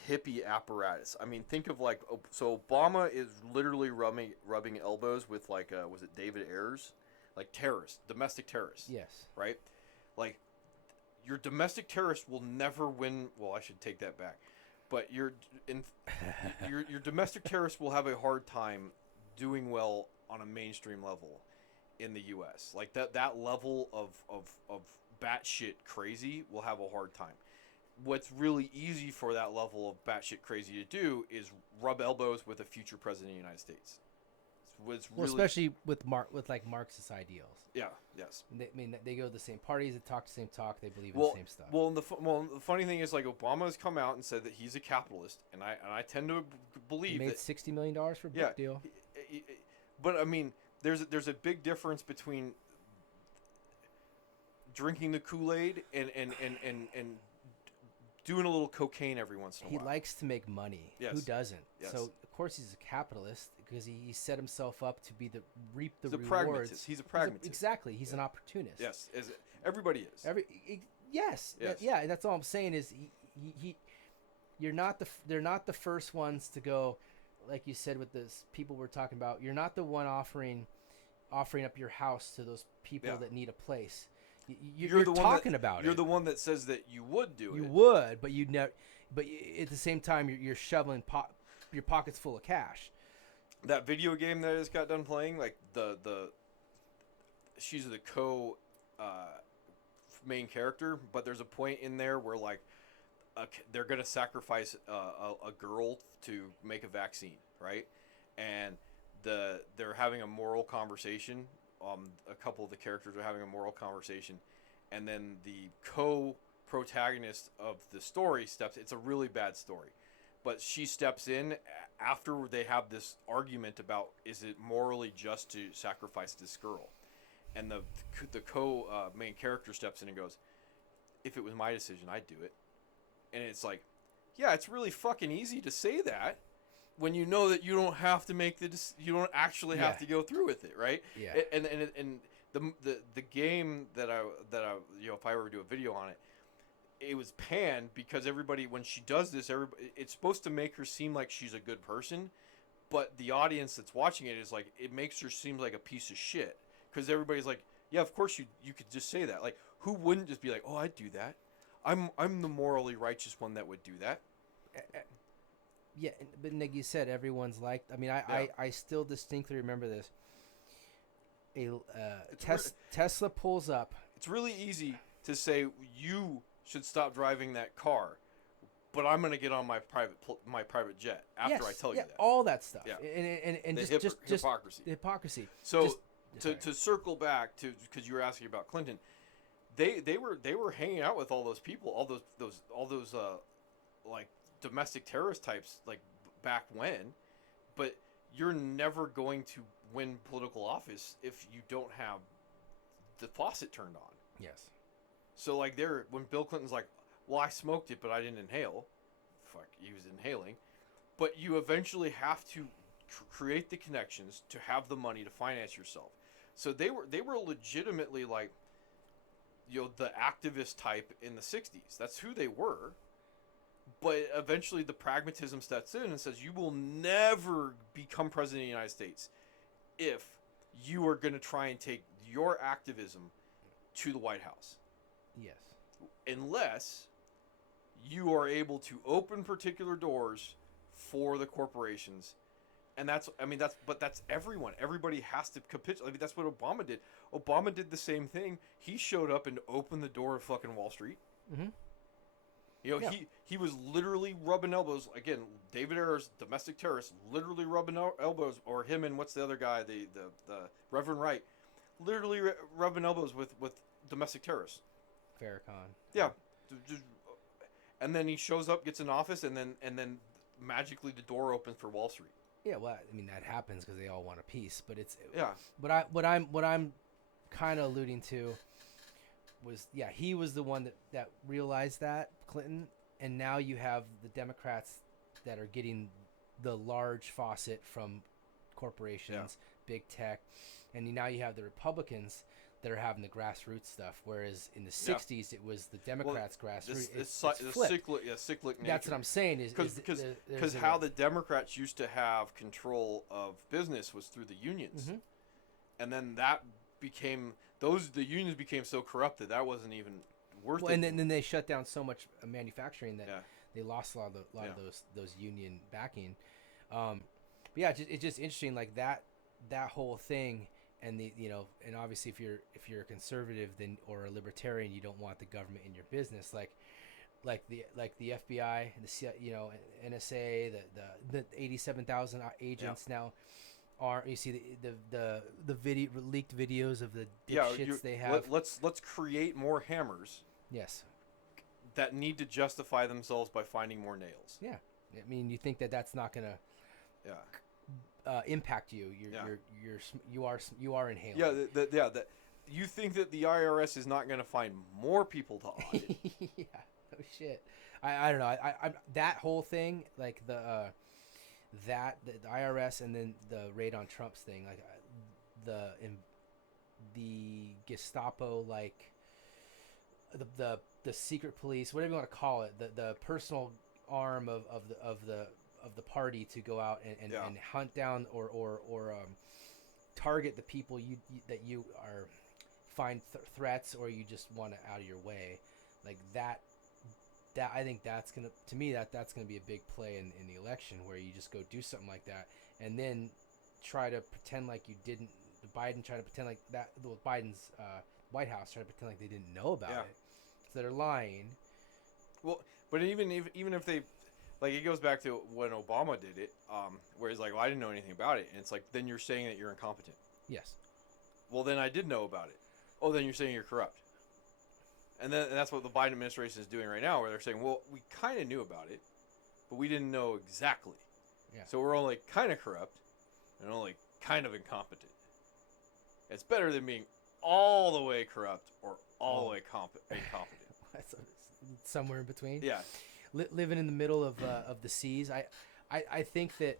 hippie apparatus. I mean, think of like so Obama is literally rubbing elbows with like was it David Ayers, like terrorists, domestic terrorists, Yes. right? Like your domestic terrorist will never win. Well, I should take that back. But your domestic terrorist will have a hard time doing well on a mainstream level in the U.S. Like that level of batshit crazy will have a hard time. What's really easy for that level of batshit crazy to do is rub elbows with a future president of the United States. It's Well, really, especially with like Marxist ideals. yeah, yes. They go to the same parties, they talk the same talk, they believe in Well, the same stuff. well, the funny thing is like Obama has come out and said that he's a capitalist, and I tend to He believe made that $60 million for a book yeah, deal. but I mean, there's a big difference between drinking the Kool-Aid and doing a little cocaine every once in a He while. likes to make money. Yes. Who doesn't? Yes. So of course he's a capitalist because he set himself up to be reap the He's a rewards. pragmatist. He's a pragmatist. Exactly. He's an opportunist. Yes, everybody is. Yes. Yes. Yeah, and that's all I'm saying is he they're not the first ones to go, like you said with this people we're talking about. You're not the one offering up your house to those people Yeah. that need a place. You're You're the one talking about it. You're the one that says that you would do it. You would, but you'd never. But at the same time, you're shoveling your pockets full of cash. That video game that I just got done playing, like the she's the main character, but there's a point in there where like they're gonna sacrifice a girl to make a vaccine, right? And they're having a moral conversation. A couple of the characters are having a moral conversation, and then the protagonist of the story steps. It's a really bad story, but she steps in after they have this argument about is it morally just to sacrifice this girl, and the main character steps in and goes, if it was my decision, I'd do it. And it's like, yeah, it's really fucking easy to say that when you know that you don't have to you don't actually have to go through with it, right? Yeah. And the game that I if I were to do a video on it, it was panned because everybody, when she does this, it's supposed to make her seem like she's a good person, but the audience that's watching it is like, it makes her seem like a piece of shit because everybody's like, yeah, of course you could just say that. Like, who wouldn't just be like, oh, I'd do that. I'm the morally righteous one that would do that. Yeah, but like you said, everyone's like. I mean, I still distinctly remember this. Tesla pulls up. It's really easy to say you should stop driving that car, but I'm going to get on my private jet after I tell you that. All that stuff. Yeah. And The just hypocrisy. hypocrisy. So Just- to circle back to, because you were asking about Clinton, they were hanging out with all those people, all those like domestic terrorist types, like back when, but you're never going to win political office if you don't have the faucet turned on. Yes. So like when Bill Clinton's like, well, I smoked it, but I didn't inhale. Fuck, he was inhaling. But you eventually have to create the connections to have the money to finance yourself. So they were legitimately like the activist type in the 60s. That's who they were. But eventually the pragmatism steps in and says, you will never become president of the United States if you are going to try and take your activism to the White House. Yes. Unless you are able to open particular doors for the corporations. And that's everyone. Everybody has to capitulate. I mean, that's what Obama did. Obama did the same thing. He showed up and opened the door of fucking Wall Street. Mm-hmm. Yeah. He was literally rubbing elbows. Again, David Ayers, domestic terrorist, literally rubbing elbows, or him and what's the other guy, the Reverend Wright, literally rubbing elbows with domestic terrorists. Farrakhan. Yeah. And then he shows up, gets in office, and then magically the door opens for Wall Street. Yeah, well, I mean that happens because they all want a piece, but it's yeah. But what I'm kind of alluding to was he was the one that realized that, Clinton, and now you have the Democrats that are getting the large faucet from corporations, big tech, and now you have the Republicans that are having the grassroots stuff, whereas in the 60s it was the Democrats' grassroots. It's cyclic nature. That's what I'm saying because how the Democrats used to have control of business was through the unions, mm-hmm. and then the unions became so corrupt that wasn't even worth it. And then they shut down so much manufacturing that they lost a lot of those union backing. But it's just interesting, like that whole thing. And and obviously if you're a conservative or a libertarian, you don't want the government in your business, like the FBI, the NSA, the 87,000 agents now are. You see the video leaked videos of the shits they have. Let's create more hammers. Yes. That need to justify themselves by finding more nails. Yeah, I mean, you think that's not gonna. Yeah. Impact you. You are inhaling. Yeah, you think that the IRS is not going to find more people to audit? Yeah, no shit. I don't know. I that whole thing, like the IRS and then the raid on Trump's thing, like the Gestapo, like the secret police, whatever you want to call it, the personal arm of the party to go out and hunt down or target the people that you are find threats, or you just want out of your way, like that I think that's gonna be a big play in the election, where you just go do something like that and then try to pretend like you didn't. Biden try to pretend like that. Biden's White House try to pretend like they didn't know about it, so they're lying. Well, but even if they. Like, it goes back to when Obama did it, where he's like, well, I didn't know anything about it. And it's like, then you're saying that you're incompetent. Yes. Well, then I did know about it. Oh, then you're saying you're corrupt. And that's what the Biden administration is doing right now, where they're saying, well, we kind of knew about it, but we didn't know exactly. Yeah. So we're only kind of corrupt and only kind of incompetent. It's better than being all the way corrupt or all the way incompetent. Somewhere in between. Yeah. Living in the middle of the seas, I think that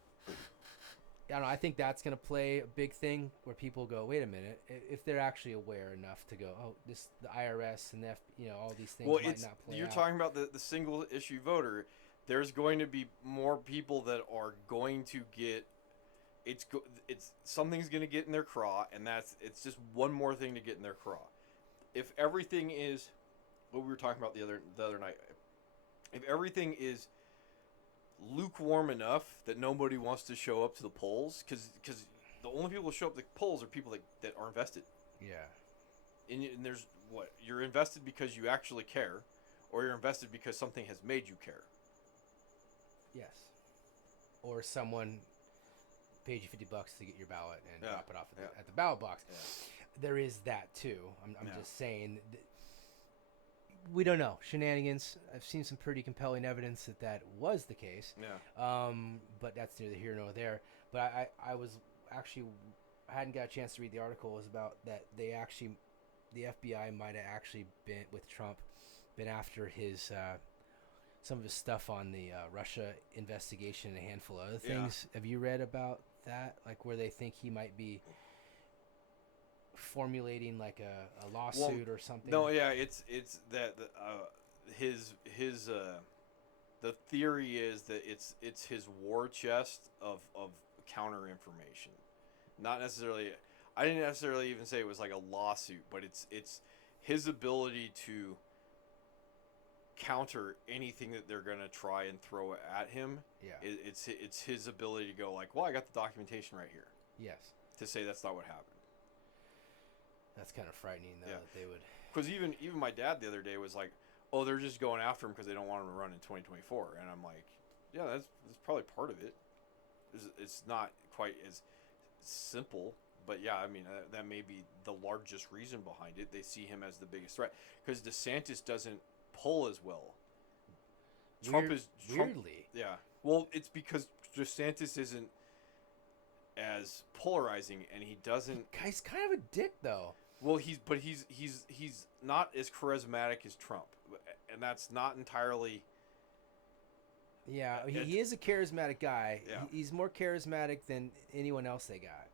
I think that's gonna play a big thing, where people go, wait a minute, if they're actually aware enough to go, oh, the IRS and all these things might not play you're out. talking about the single issue voter. There's going to be more people that are going to get it's something's going to get in their craw, and it's just one more thing to get in their craw. If everything is what we were talking about the other night. If everything is lukewarm enough that nobody wants to show up to the polls, because the only people who show up to the polls are people that are invested. Yeah. And there's you're invested because you actually care, or you're invested because something has made you care. Yes. Or someone paid you $50 to get your ballot and drop it off at the ballot box. Yeah. There is that too. I'm just saying. We don't know. Shenanigans. I've seen some pretty compelling evidence that was the case. Yeah. But that's neither here nor there. But I was actually, I hadn't got a chance to read the article. It was about that the FBI might have actually been with Trump, been after his some of his stuff on the Russia investigation and a handful of other things. Yeah. Have you read about that? Like, where they think he might be formulating like a lawsuit or something. No, yeah, it's that his the theory is that it's his war chest of counter information, not necessarily. I didn't necessarily even say it was like a lawsuit, but it's his ability to counter anything that they're gonna try and throw at him. Yeah. It's his ability to go like, well, I got the documentation right here Yes. to say that's not what happened. That's kind of frightening, though, Yeah. that they would. Because even my dad the other day was like, oh, they're just going after him because they don't want him to run in 2024, and I'm like, yeah, that's probably part of it. It's not quite as simple, but yeah, I mean that may be the largest reason behind it. They see him as the biggest threat because DeSantis doesn't pull as well. Trump. Weirdly. Yeah. Well, it's because DeSantis isn't as polarizing, and he doesn't. Guy's kind of a dick, though. Well, he's not as charismatic as Trump, and that's not entirely. Yeah, he is a charismatic guy. Yeah. He's more charismatic than anyone else they got.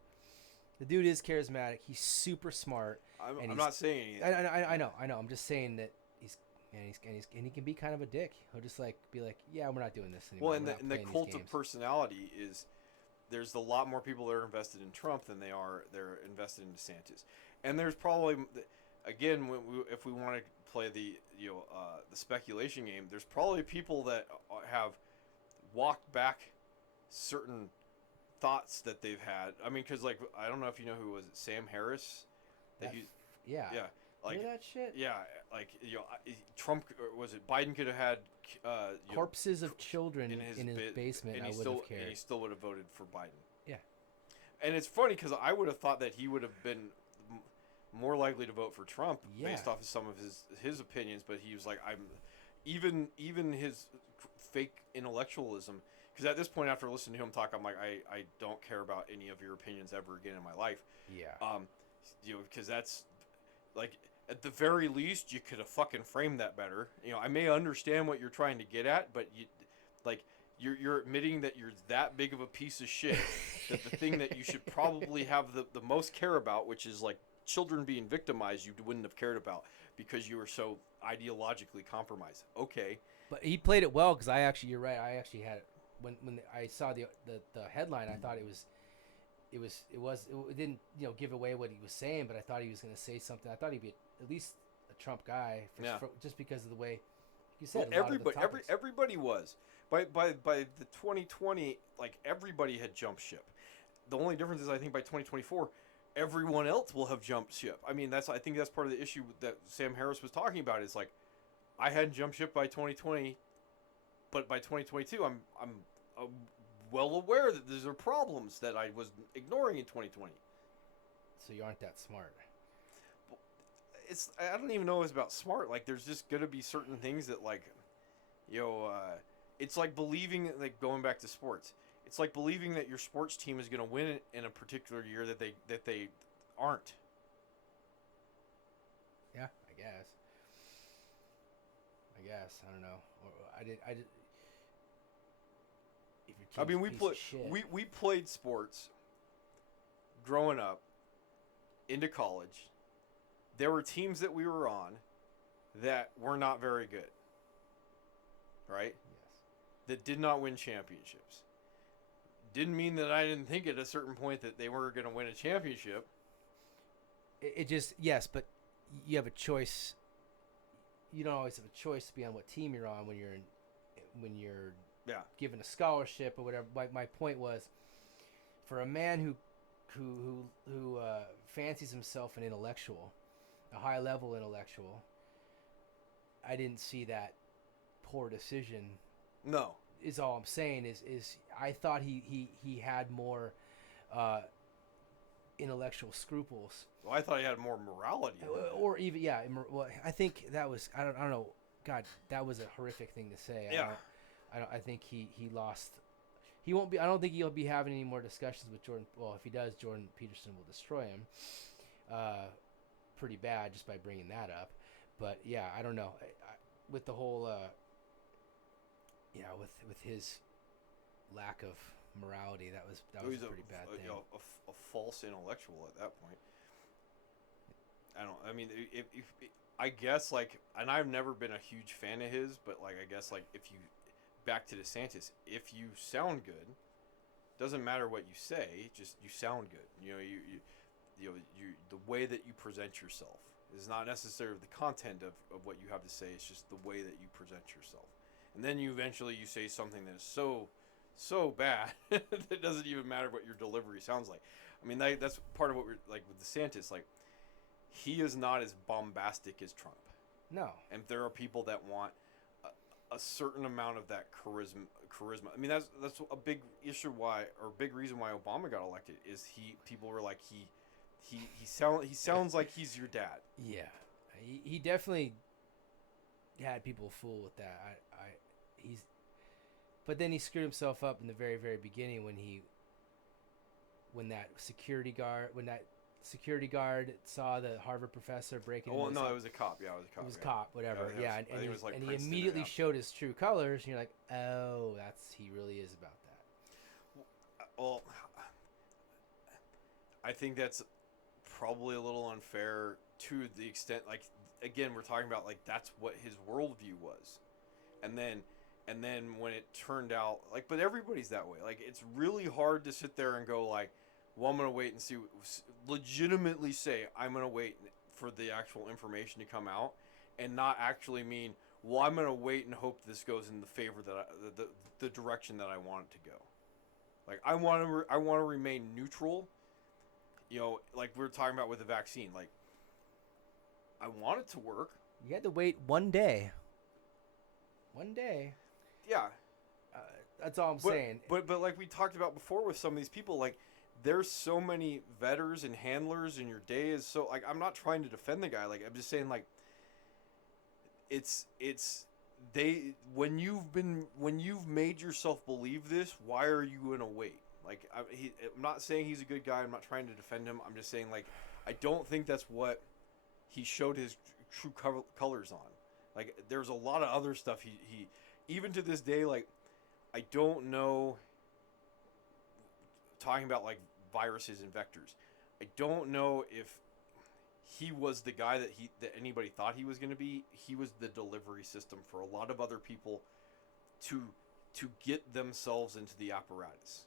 The dude is charismatic. He's super smart. I'm not saying anything. I know. I'm just saying that he's he can be kind of a dick. He'll just like be like, yeah, we're not doing this anymore. Well, and the cult of personality is there's a lot more people that are invested in Trump than they're invested in DeSantis, and there's probably again if we want to play the the speculation game, there's probably people that have walked back certain thoughts that they've had. I mean, because like I don't know if you know who was it, Sam Harris. Yeah. Like hear that shit. Yeah, like Trump was it Biden could have had corpses of children in his basement. And I would have cared. And he still would have voted for Biden. Yeah. And it's funny because I would have thought that he would have been more likely to vote for Trump based off of some of his opinions, but he was like, I'm even his fake intellectualism. Because at this point, after listening to him talk, I'm like, I don't care about any of your opinions ever again in my life. Yeah. Because that's like at the very least, you could have fucking framed that better. I may understand what you're trying to get at, but you're admitting that you're that big of a piece of shit that the thing that you should probably have the most care about, which is like children being victimized, you wouldn't have cared about because you were so ideologically compromised. Okay. But he played it well because you're right. I actually had it when I saw the headline. I thought it didn't give away what he was saying, but I thought he was going to say something. I thought he'd be at least a Trump guy, just because of the way you said. Well, everybody was by the 2020, like everybody had jumped ship. The only difference is I think by 2024, everyone else will have jumped ship. I mean, I think that's part of the issue that Sam Harris was talking about. Is like, I hadn't jumped ship by 2020, but by 2022, I'm well aware that these are problems that I was ignoring in 2020. So you aren't that smart. I don't even know it's about smart. Like, there's just gonna be certain things that like, it's like believing, like going back to sports. It's like believing that your sports team is gonna win in a particular year that they aren't. Yeah, I guess. I don't know. I did. I mean, we played sports growing up into college. There were teams that we were on that were not very good, right? Yes. That did not win championships. Didn't mean that I didn't think at a certain point that they were going to win a championship. Yes, but you have a choice. You don't always have a choice to be on what team you're on when you're given a scholarship or whatever. My point was, for a man who fancies himself an intellectual, a high level intellectual, I didn't see that poor decision. No, is all I'm saying. Is I thought he had more intellectual scruples. Well, I thought he had more morality. Or even well, I think that was I don't know. God, that was a horrific thing to say. Yeah. I think he lost. He won't be. I don't think he'll be having any more discussions with Jordan. Well, if he does, Jordan Peterson will destroy him. Pretty bad just by bringing that up. But yeah, I don't know. With the whole, with his lack of morality, that was a pretty bad thing. A false intellectual at that point. I don't. I mean, if I guess like, and I've never been a huge fan of his, but like I guess like if you back to DeSantis, if you sound good, doesn't matter what you say, just you sound good. The way that you present yourself is not necessarily the content of what you have to say. It's just the way that you present yourself, and then you eventually you say something that is so bad that it doesn't even matter what your delivery sounds like. I mean, that's part of what we're like with DeSantis. Like, he is not as bombastic as Trump, No. and there are people that want a certain amount of that charisma. I mean, that's a big issue why, or big reason why Obama got elected is people were like he sounds like he's your dad. Yeah. He definitely had people fooled with that. He's, but then he screwed himself up in the very, very beginning when that security guard saw the Harvard professor breaking. Oh no, it was a cop. Yeah, it was a cop. It was a cop, whatever. Yeah, and I think it was like he Princeton immediately now. showed his true colors. And you're like, oh, he really is about that. Well, I think that's probably a little unfair to the extent, like, again, we're talking about like that's what his worldview was, and then when it turned out like, but everybody's that way. Like, it's really hard to sit there and go like, well, I'm gonna wait and see, legitimately say I'm gonna wait for the actual information to come out, and not actually mean, well, I'm gonna wait and hope this goes in the favor that the direction that I want it to go. Like, I want to remain neutral. Like we were talking about with the vaccine. Like, I want it to work. You had to wait one day. One day. Yeah. That's all I'm saying. But like we talked about before with some of these people, like, there's so many vetters and handlers, and your day is so, like, I'm not trying to defend the guy. Like, I'm just saying, like, when you've made yourself believe this, why are you gonna wait? Like, I'm not saying he's a good guy. I'm not trying to defend him. I'm just saying, like, I don't think that's what he showed his true colors on. Like, there's a lot of other stuff he even to this day, like, I don't know, talking about like viruses and vectors, I don't know if he was the guy that anybody thought he was going to be. He was the delivery system for a lot of other people to get themselves into the apparatus.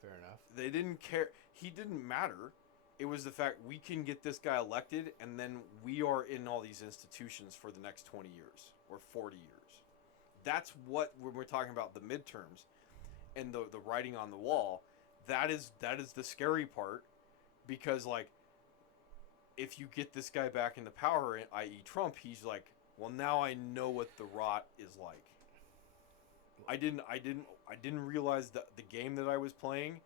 Fair enough. They didn't care. He didn't matter. It was the fact we can get this guy elected, and then we are in all these institutions for the next 20 years or 40 years. That's what, when we're talking about the midterms and the writing on the wall, that is the scary part, because, like, if you get this guy back into power, i.e. Trump, he's like, well, now I know what the rot is like. I didn't realize the game that I was playing,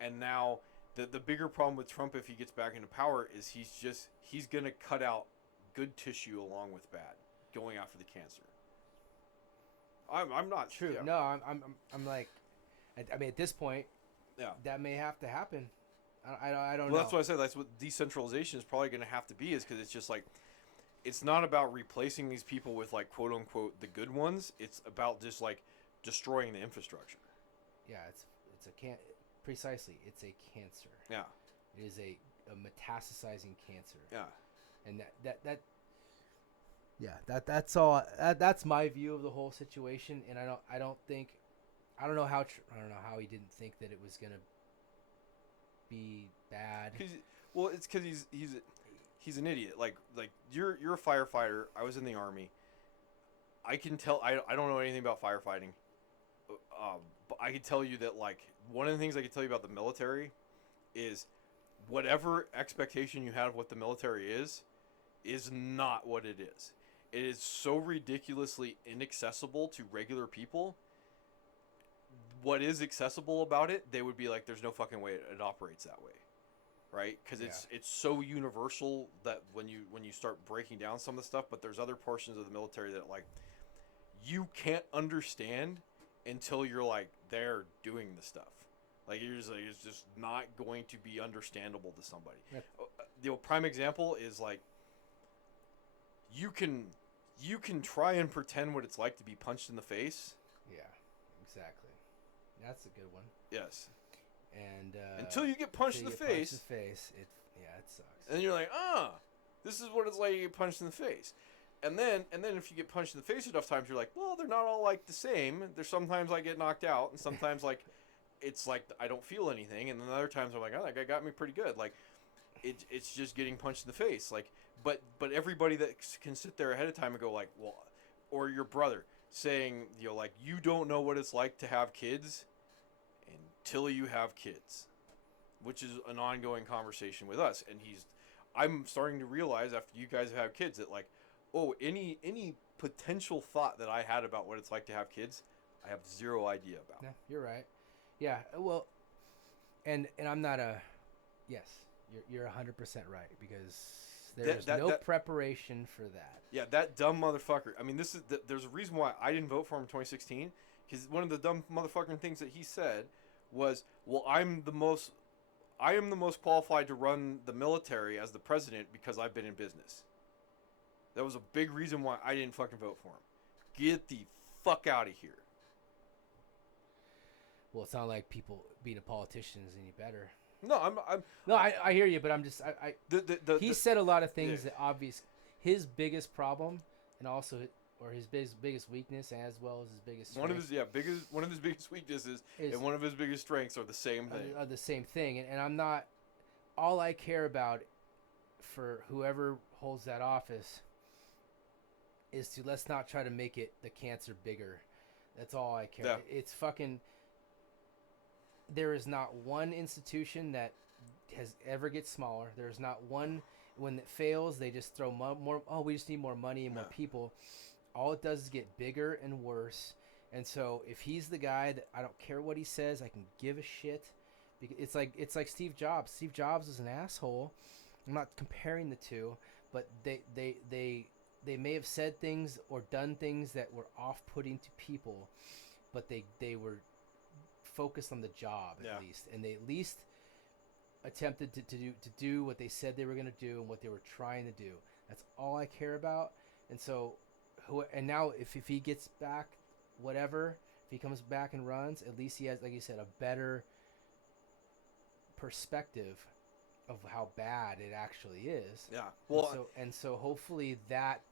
and now the bigger problem with Trump, if he gets back into power, is he's gonna cut out good tissue along with bad, going after the cancer. I'm not True. Yeah. No, I'm like, I mean, at this point, Yeah. that may have to happen. I don't know. Well, that's what I said. That's what decentralization is probably going to have to be, is because it's just like, it's not about replacing these people with, like, quote unquote the good ones. It's about just like destroying the infrastructure. Yeah, it's precisely. It's a cancer. Yeah. It is a metastasizing cancer. Yeah. And that's all. That's my view of the whole situation. And I don't know how he didn't think that it was gonna be bad. It's because he's an idiot. Like you're a firefighter. I was in the Army. I can tell. I don't know anything about firefighting. But I can tell you that, like, one of the things I can tell you about the military is whatever expectation you have of what the military is not what it is. It is so ridiculously inaccessible to regular people. What is accessible about it, they would be like, there's no fucking way it operates that way, right? Because it's so universal that when you start breaking down some of the stuff, but there's other portions of the military that, like, you can't understand until you're, like, there doing the stuff. Like, you're just like, it's just not going to be understandable to somebody. Yeah. The prime example is, like, you can try and pretend what it's like to be punched in the face. Yeah, exactly. That's a good one. Yes. And until you get punched in the face. Yeah, it sucks. And then you're like, this is what it's like to get punched in the face. And then if you get punched in the face enough times, you're like, well, they're not all like the same. There's sometimes I get knocked out, and sometimes like it's like I don't feel anything, and then other times I'm like, oh, that guy got me pretty good. Like it's just getting punched in the face. Like but everybody that can sit there ahead of time and go like, well, or your brother saying, like, you don't know what it's like to have kids until you have kids, which is an ongoing conversation with us. And I'm starting to realize after you guys have kids that like, oh, any potential thought that I had about what it's like to have kids, I have zero idea about. Yeah, you're right. Yeah, well, and I'm not a. Yes, you're 100% right because there's no preparation for that. Yeah, that dumb motherfucker. I mean, there's a reason why I didn't vote for him in 2016 because one of the dumb motherfucking things that he said was, well, I am the most qualified to run the military as the president because I've been in business. That was a big reason why I didn't fucking vote for him. Get the fuck out of here. Well, it's not like people being a politician is any better. No, I'm. No, I hear you, but I'm just he said a lot of things that obvious. His biggest problem, and also or his biggest weakness, as well as his biggest strength. One of his biggest weaknesses and one of his biggest strengths are the same thing. Are the same thing, and I'm not. All I care about for whoever holds that office is to let's not try to make it the cancer bigger. That's all I care. Yeah. It's fucking. There is not one institution that has ever gets smaller. There's not one when it fails. They just throw more. Oh, we just need more money and more people. All it does is get bigger and worse. And so if he's the guy that I don't care what he says, I can give a shit. It's like Steve Jobs. Steve Jobs is an asshole. I'm not comparing the two, but they may have said things or done things that were off-putting to people, but they were focused on the job at least, and they at least attempted to do what they said they were going to do and what they were trying to do. That's all I care about. And so, now if he gets back, whatever, if he comes back and runs, at least he has, like you said, a better perspective of how bad it actually is. Yeah. Well, and so hopefully that,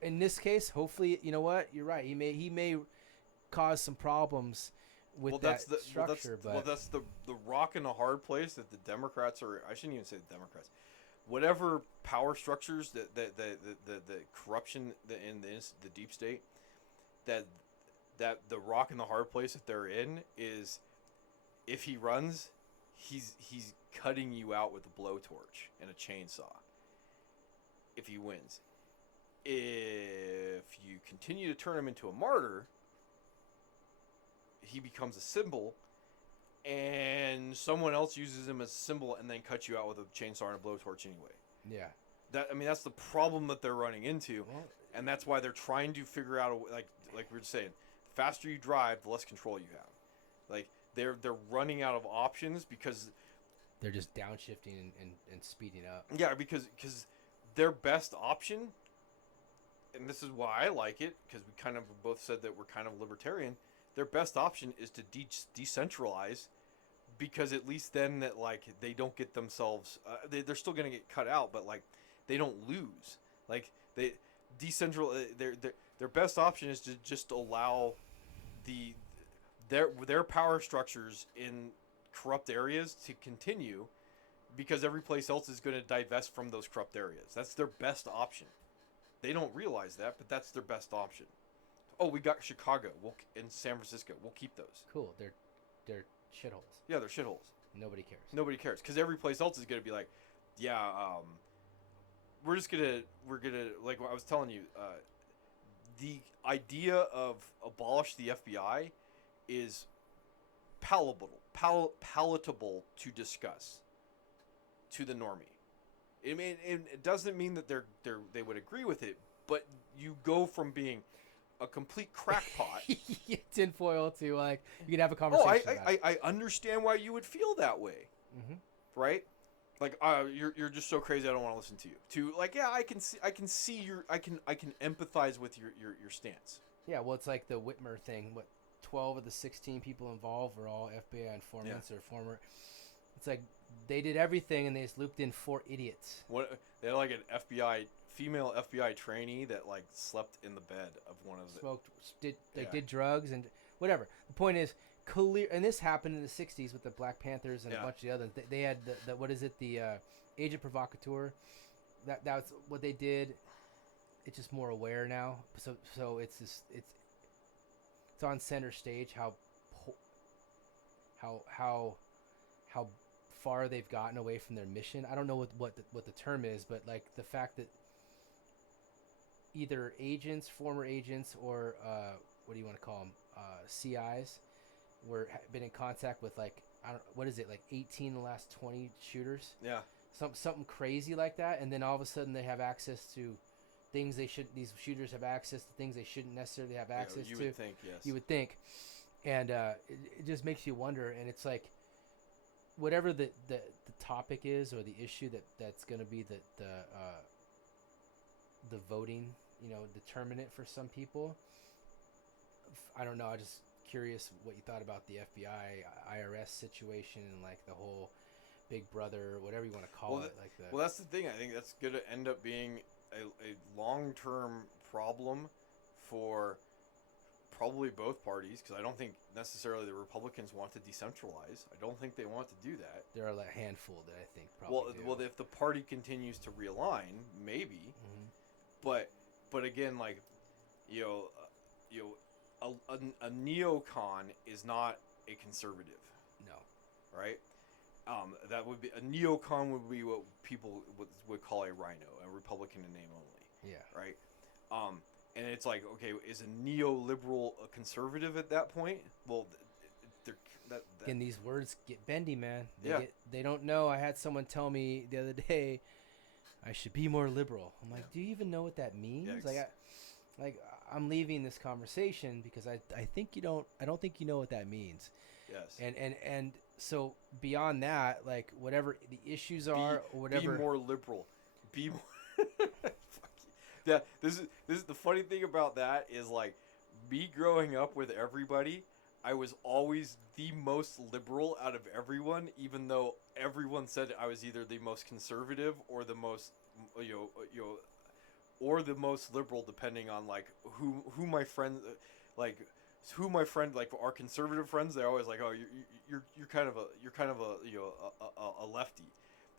in this case, hopefully, you know what, you're right. He may cause some problems with structure, but that's the rock and the hard place that the Democrats are. I shouldn't even say the Democrats. Whatever power structures that the corruption in the deep state, that the rock and the hard place that they're in is, if he runs, he's cutting you out with a blowtorch and a chainsaw. If he wins, if you continue to turn him into a martyr, he becomes a symbol, and someone else uses him as a symbol and then cuts you out with a chainsaw and a blowtorch anyway. Yeah. That's the problem that they're running into, and that's why they're trying to figure out like we were saying, the faster you drive, the less control you have. Like they're running out of options because they're just downshifting and speeding up. Yeah, because their best option, and this is why I like it, because we kind of both said that we're kind of libertarian. Their best option is to decentralize, because at least then that like they don't get themselves they're still going to get cut out, but like they don't lose. Like they their best option is to just allow their power structures in corrupt areas to continue, because every place else is going to divest from those corrupt areas. That's their best option. They don't realize that, but that's their best option. Oh, we got Chicago and San Francisco. We'll keep those. Cool. They're shitholes. Yeah, they're shitholes. Nobody cares. Nobody cares, because every place else is going to be like, yeah, we're gonna like what I was telling you. The idea of abolish the FBI is palatable to discuss to the normie. It doesn't mean that they would agree with it, but you go from being a complete crackpot tinfoil to like you can have a conversation. I understand why you would feel that way, right? Like you're just so crazy, I don't want to listen to you. To like, yeah, I can see I can empathize with your stance. Yeah, well, it's like the Whitmer thing. What, 12 of the 16 people involved were all FBI informants or former. It's like they did everything, and they just looped in 4 idiots. What they had like an female FBI trainee that like slept in the bed of one of the. Smoked, Yeah. did drugs and whatever. The point is clear, and this happened in the '60s with the Black Panthers and a Yeah. bunch of the others. They had the what is it, the agent provocateur. That's what they did. It's just more aware now, so it's just it's on center stage how far they've gotten away from their mission. I don't know what the term is, but like the fact that either agents, former agents, or what do you want to call them, CIs, been in contact with like I don't what is it like 18 the last 20 shooters, Yeah. something crazy like that, and then all of a sudden they have access to things they should. These shooters have access to things they shouldn't necessarily have access You to. would think, yes. You would think, and it just makes you wonder. And it's like, whatever the topic is or the issue that's going to be the voting, determinant for some people. I don't know. I just curious what you thought about the FBI, IRS situation, and like the whole Big Brother, whatever you want to call it. Like Well, that's the thing. I think that's going to end up being a long-term problem for probably both parties, because I don't think necessarily the Republicans want to decentralize. I don't think they want to do that. There are a handful that I think probably do. Well, if the party continues to realign, maybe. Mm-hmm. But again, like, a neocon is not a conservative, No. right? That would be a neocon would be what people would call a rhino, a Republican in name only. Yeah. Right. And it's like, okay, is a neoliberal a conservative at that point? Well, Again, these words get bendy, man. Yeah. They don't know. I had someone tell me the other day, I should be more liberal. I'm like, do you even know what that means? Yeah, I'm leaving this conversation because I think you don't. I don't think you know what that means. yes. And so beyond that, like whatever the issues are, or whatever. Be more liberal. Be more. Fuck you. Yeah. This is the funny thing about that is, like, me growing up with everybody, I was always the most liberal out of everyone, even though everyone said I was either the most conservative or the most or the most liberal, depending on like who my friends like. Who my friend, like our conservative friends, they're always like, oh, you're kind of a lefty,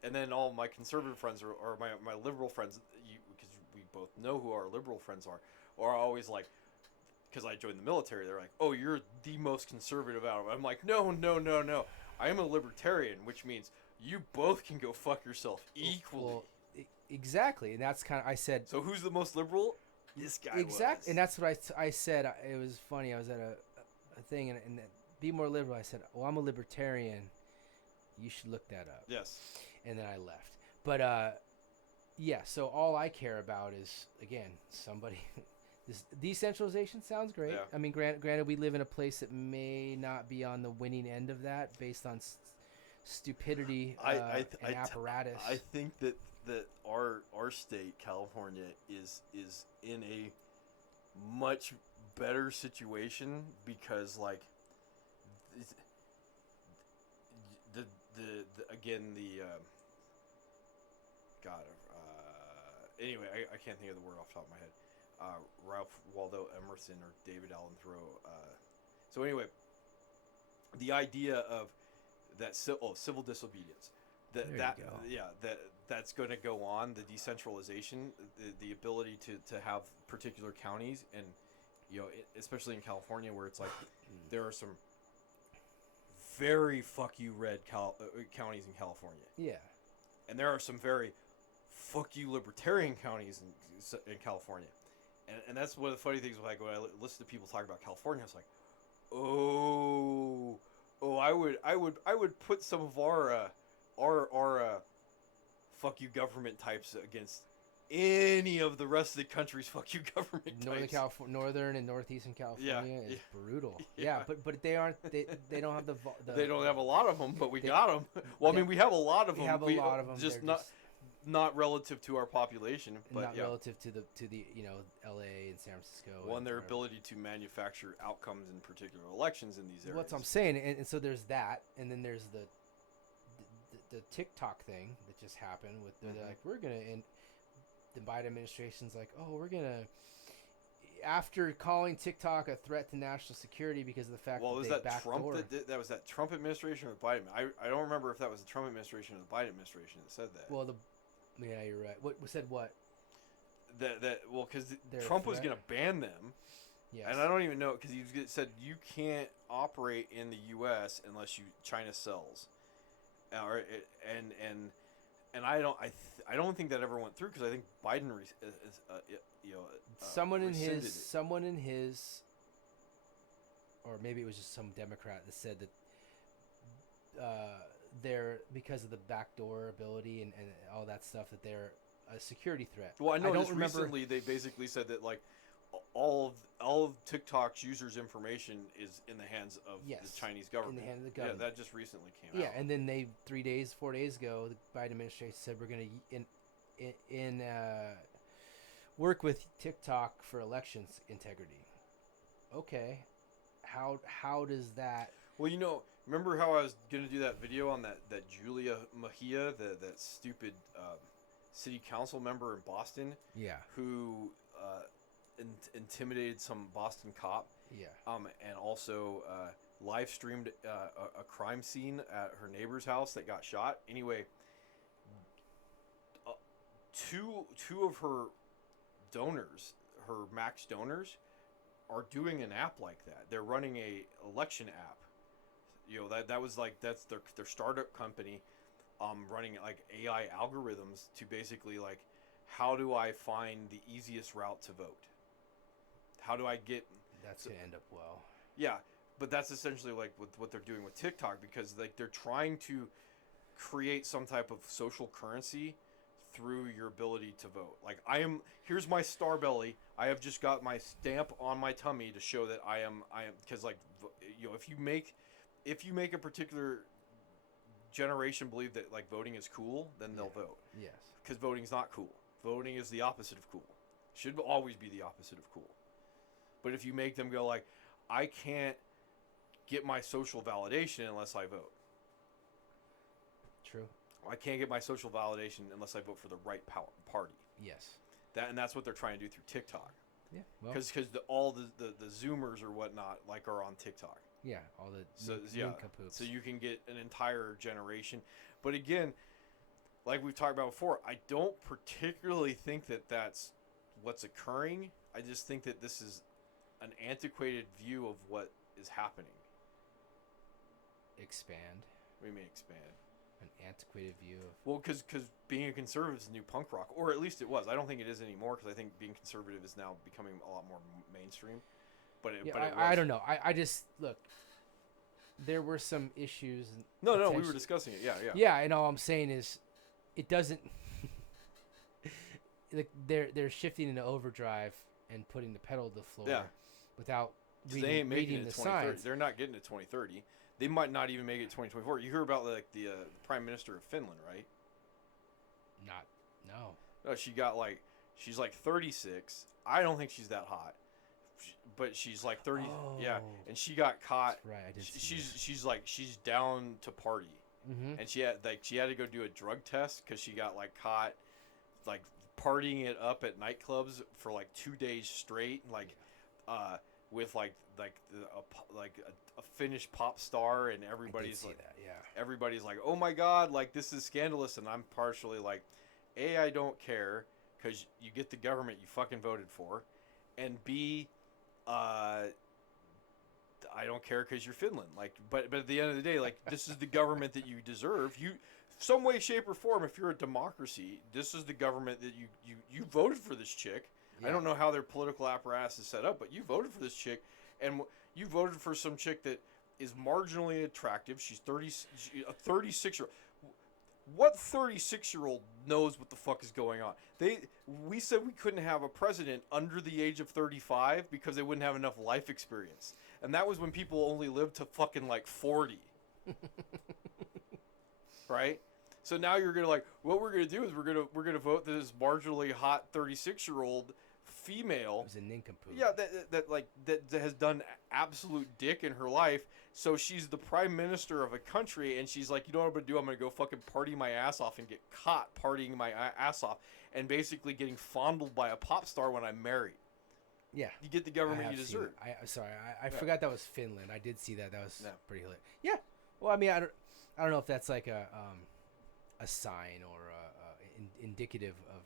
and then all my conservative friends or my liberal friends, because we both know who our liberal friends are always like, because I joined the military, they're like, oh, you're the most conservative out of it. I'm like, no, I am a libertarian, which means you both can go fuck yourself equally. Well, exactly, and that's kind of I said. So who's the most liberal? This guy Exactly, was. and that's what I said. It was funny. I was at a thing, and be more liberal. I said, well, I'm a libertarian. You should look that up. Yes. And then I left. But yeah. So all I care about is, again, somebody. This decentralization sounds great. Yeah. I mean, granted, we live in a place that may not be on the winning end of that, based on stupidity and apparatus. I think that our state, California, is in a much better situation, because like the anyway, I can't think of the word off the top of my head. Ralph Waldo Emerson or David Allen Thoreau. So anyway, the idea of that civil disobedience. That's going to go on. The decentralization, the ability to have particular counties, and especially in California, where it's like there are some very fuck you red counties in California. Yeah. And there are some very fuck you libertarian counties in California. And that's one of the funny things when I listen to people talk about California. It's like, I would put some of our fuck you government types against any of the rest of the country's fuck you government types. Northern and northeastern California is brutal. Yeah. But they aren't. They don't have the. They don't have a lot of them, but we got them. Well, I mean, we have a lot of them. We have a lot of them. Just not relative to our population, but not relative to the L.A. and San Francisco. Well, and their ability to manufacture outcomes in particular elections in these areas. What I'm saying, and so there's that, and then there's the TikTok thing that just happened with the Mhm. like we're gonna in the Biden administration's like, oh, we're gonna, after calling TikTok a threat to national security because of the fact Well, that was they that Trump backdoor. that was that Trump administration or the Biden? I don't remember if that was the Trump administration or the Biden administration that said that. Well, yeah, you're right. What said what? Because Their Trump was threat. going to ban them, Yes. and I don't even know because he said you can't operate in the U.S. unless China sells, and I don't think that ever went through because I think Biden rescinded it. Someone in his, or maybe it was just some Democrat that said that they're, because of the backdoor ability and all that stuff, that they're a security threat. Well, I know don't just remember. recently they basically said that like all of TikTok's users' information is in the hands of Yes, the Chinese government. in the hands of the government. Yeah, that just recently came Yeah, out. and then 4 days ago, the Biden administration said we're going to work with TikTok for elections integrity. Okay, how does that? Well, remember how I was gonna do that video on that Julia Mejia, that stupid city council member in Boston Yeah, who intimidated some Boston cop, yeah, and also live streamed a crime scene at her neighbor's house that got shot. Anyway, uh, two of her donors, her max donors, are doing an app like that. They're running a election app. That was like that's their startup company, running like AI algorithms to basically like, how do I find the easiest route to vote? How do I get? that's going to end up well. Yeah, but that's essentially like what they're doing with TikTok because like they're trying to create some type of social currency through your ability to vote. Like here's my star belly. I have just got my stamp on my tummy to show that I am because like if you make a particular generation believe that like voting is cool, then they'll vote. Yes. Because voting's not cool. Voting is the opposite of cool. Should always be the opposite of cool. But if you make them go like, I can't get my social validation unless I vote. True. I can't get my social validation unless I vote for the right party. Yes. That's what they're trying to do through TikTok. Yeah. Well. Because all the Zoomers or whatnot like are on TikTok. Yeah. All the So nincompoops. so you can get an entire generation. But again, like we've talked about before, I don't particularly think that that's what's occurring. I just think that this is an antiquated view of what is happening. Expand. We may expand. An antiquated view of. Well, because being a conservative is new punk rock, or at least it was. I don't think it is anymore because I think being conservative is now becoming a lot more mainstream. But it was. I don't know. I just look. There were some issues. No, we were discussing it. Yeah. Yeah, and all I'm saying is, it doesn't. Like they're shifting into overdrive and putting the pedal to the floor. Yeah. Without They ain't making reading it the to 2030. signs. They're not getting to 2030. They might not even make it 2024. You hear about like the Prime Minister of Finland, right? No. No, she's like 36. I don't think she's that hot, but she's like 30. Yeah, Oh. and she got caught. That's right. I did. She's down to party, Mm-hmm. and she had to go do a drug test because she got like caught, like partying it up at nightclubs for like 2 days straight, like, with like a Finnish pop star, and everybody's like, that. Yeah. everybody's like, oh my god, like this is scandalous, and I'm partially like, A, I don't care because you get the government you fucking voted for, and B, I don't care because you're Finland. Like, but at the end of the day, like this is the government that you deserve. You, some way, shape, or form, if you're a democracy, this is the government that you voted for this chick. Yeah. I don't know how their political apparatus is set up, but you voted for this chick, and you voted for some chick that is marginally attractive. She's a 36-year-old. What 36-year-old knows what the fuck is going on? We said we couldn't have a president under the age of 35 because they wouldn't have enough life experience. And that was when people only lived to fucking like 40. Right? So now you're gonna like, what we're gonna do is we're gonna vote this marginally hot 36-year-old female. was a nincompoop. Yeah, that has done absolute dick in her life. So she's the prime minister of a country, and she's like, you know what I'm gonna do? I'm gonna go fucking party my ass off and get caught partying my ass off, and basically getting fondled by a pop star when I'm married. Yeah. You get the I government have you seen deserve. it. Sorry, I Yeah. forgot that was Finland. I did see that. That was Yeah. pretty hilarious. Yeah. Well, I mean, I don't know if that's like a sign or indicative of.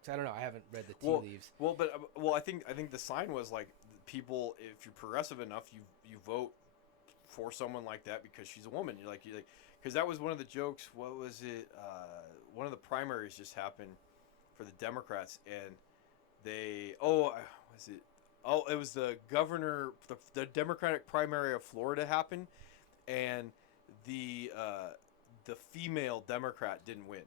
'Cause I don't know. I haven't read the tea leaves. Well, I think the sign was like people. If you're progressive enough, you vote for someone like that because she's a woman. You're like because that was one of the jokes. What was it? One of the primaries just happened for the Democrats, and they was it? Oh, it was the governor. The Democratic primary of Florida happened, and the female Democrat didn't win.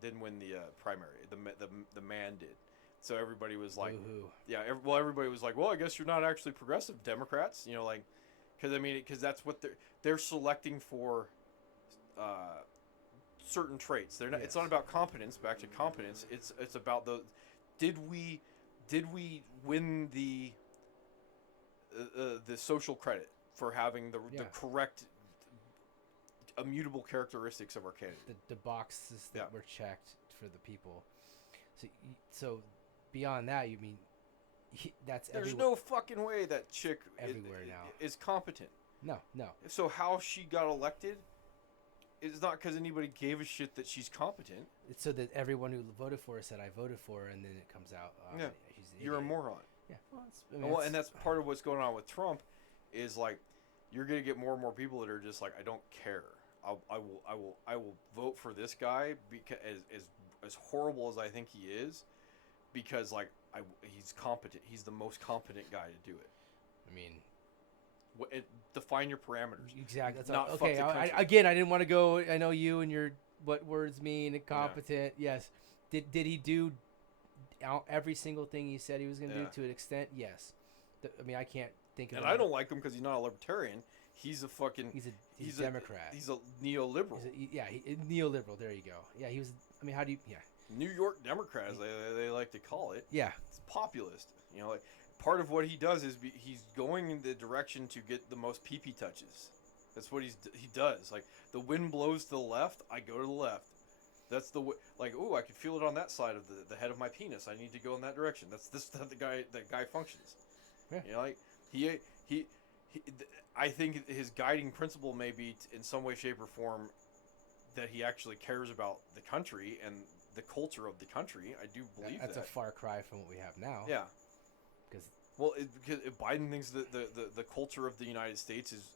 Didn't win the primary. The man did. So everybody was like, Boo-hoo. yeah. Everybody was like, well, I guess you're not actually progressive Democrats. You know, like, because that's what they're selecting for. Certain traits. They're not. It's Yes. not about competence. Back to competence. It's about did we win the social credit for having the Yeah. correct immutable characteristics of our candidate. The boxes that Yeah. were checked for the people. So beyond that, you mean that's There's everywhere? no fucking way that chick Everywhere now. is competent. No. So how she got elected is not because anybody gave a shit that she's competent. It's so that everyone who voted for her said I voted for her, and then it comes out. Yeah. She's an You're a idiot. moron. Yeah. Well, And that's part of what's going on with Trump, is like you're gonna get more and more people that are just like, I don't care. I will vote for this guy because as horrible as I think he is, because like he's competent. He's the most competent guy to do it. I mean, define your parameters. exactly. That's Not all, fuck okay. the country. Again, I didn't want to go. I know you and your what words mean. Incompetent. Yes. Did he do every single thing he said he was going to Yeah. do to an extent? Yes. I mean, I can't think of. And I don't like him because he's not a libertarian. He's a fucking. He's a Democrat. He's a neoliberal. Neoliberal. There you go. Yeah, he was. I mean, how do you? Yeah. New York Democrat, as they like to call it. Yeah. It's populist. You know, like, part of what he does is he's going in the direction to get the most pee-pee touches. That's what he does. Like, the wind blows to the left, I go to the left. That's like, oh, I can feel it on that side of the head of my penis. I need to go in that direction. That's how that guy functions. Yeah. You know, like he I think his guiding principle may be in some way, shape, or form that he actually cares about the country and the culture of the country. I do believe That's that. a far cry from what we have now. Yeah. Because Well, because Biden thinks that the culture of the United States is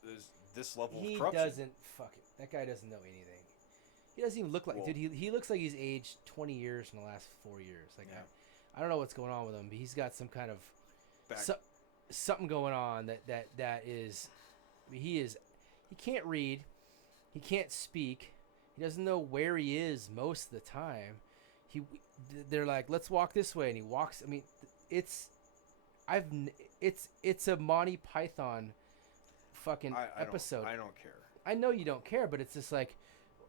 this level he of corruption. doesn't. Fuck it. That guy doesn't know anything. He doesn't even look like. Well- Dude, he looks like he's aged 20 years in the last 4 years. Like Yeah. I don't know what's going on with him, but he's got some kind of Back. something going on that is. I mean, he can't read, he can't speak, he doesn't know where he is most of the time. They're like, let's walk this way, and he walks. I mean, it's a Monty Python fucking episode. I don't care. I know you don't care, but it's just like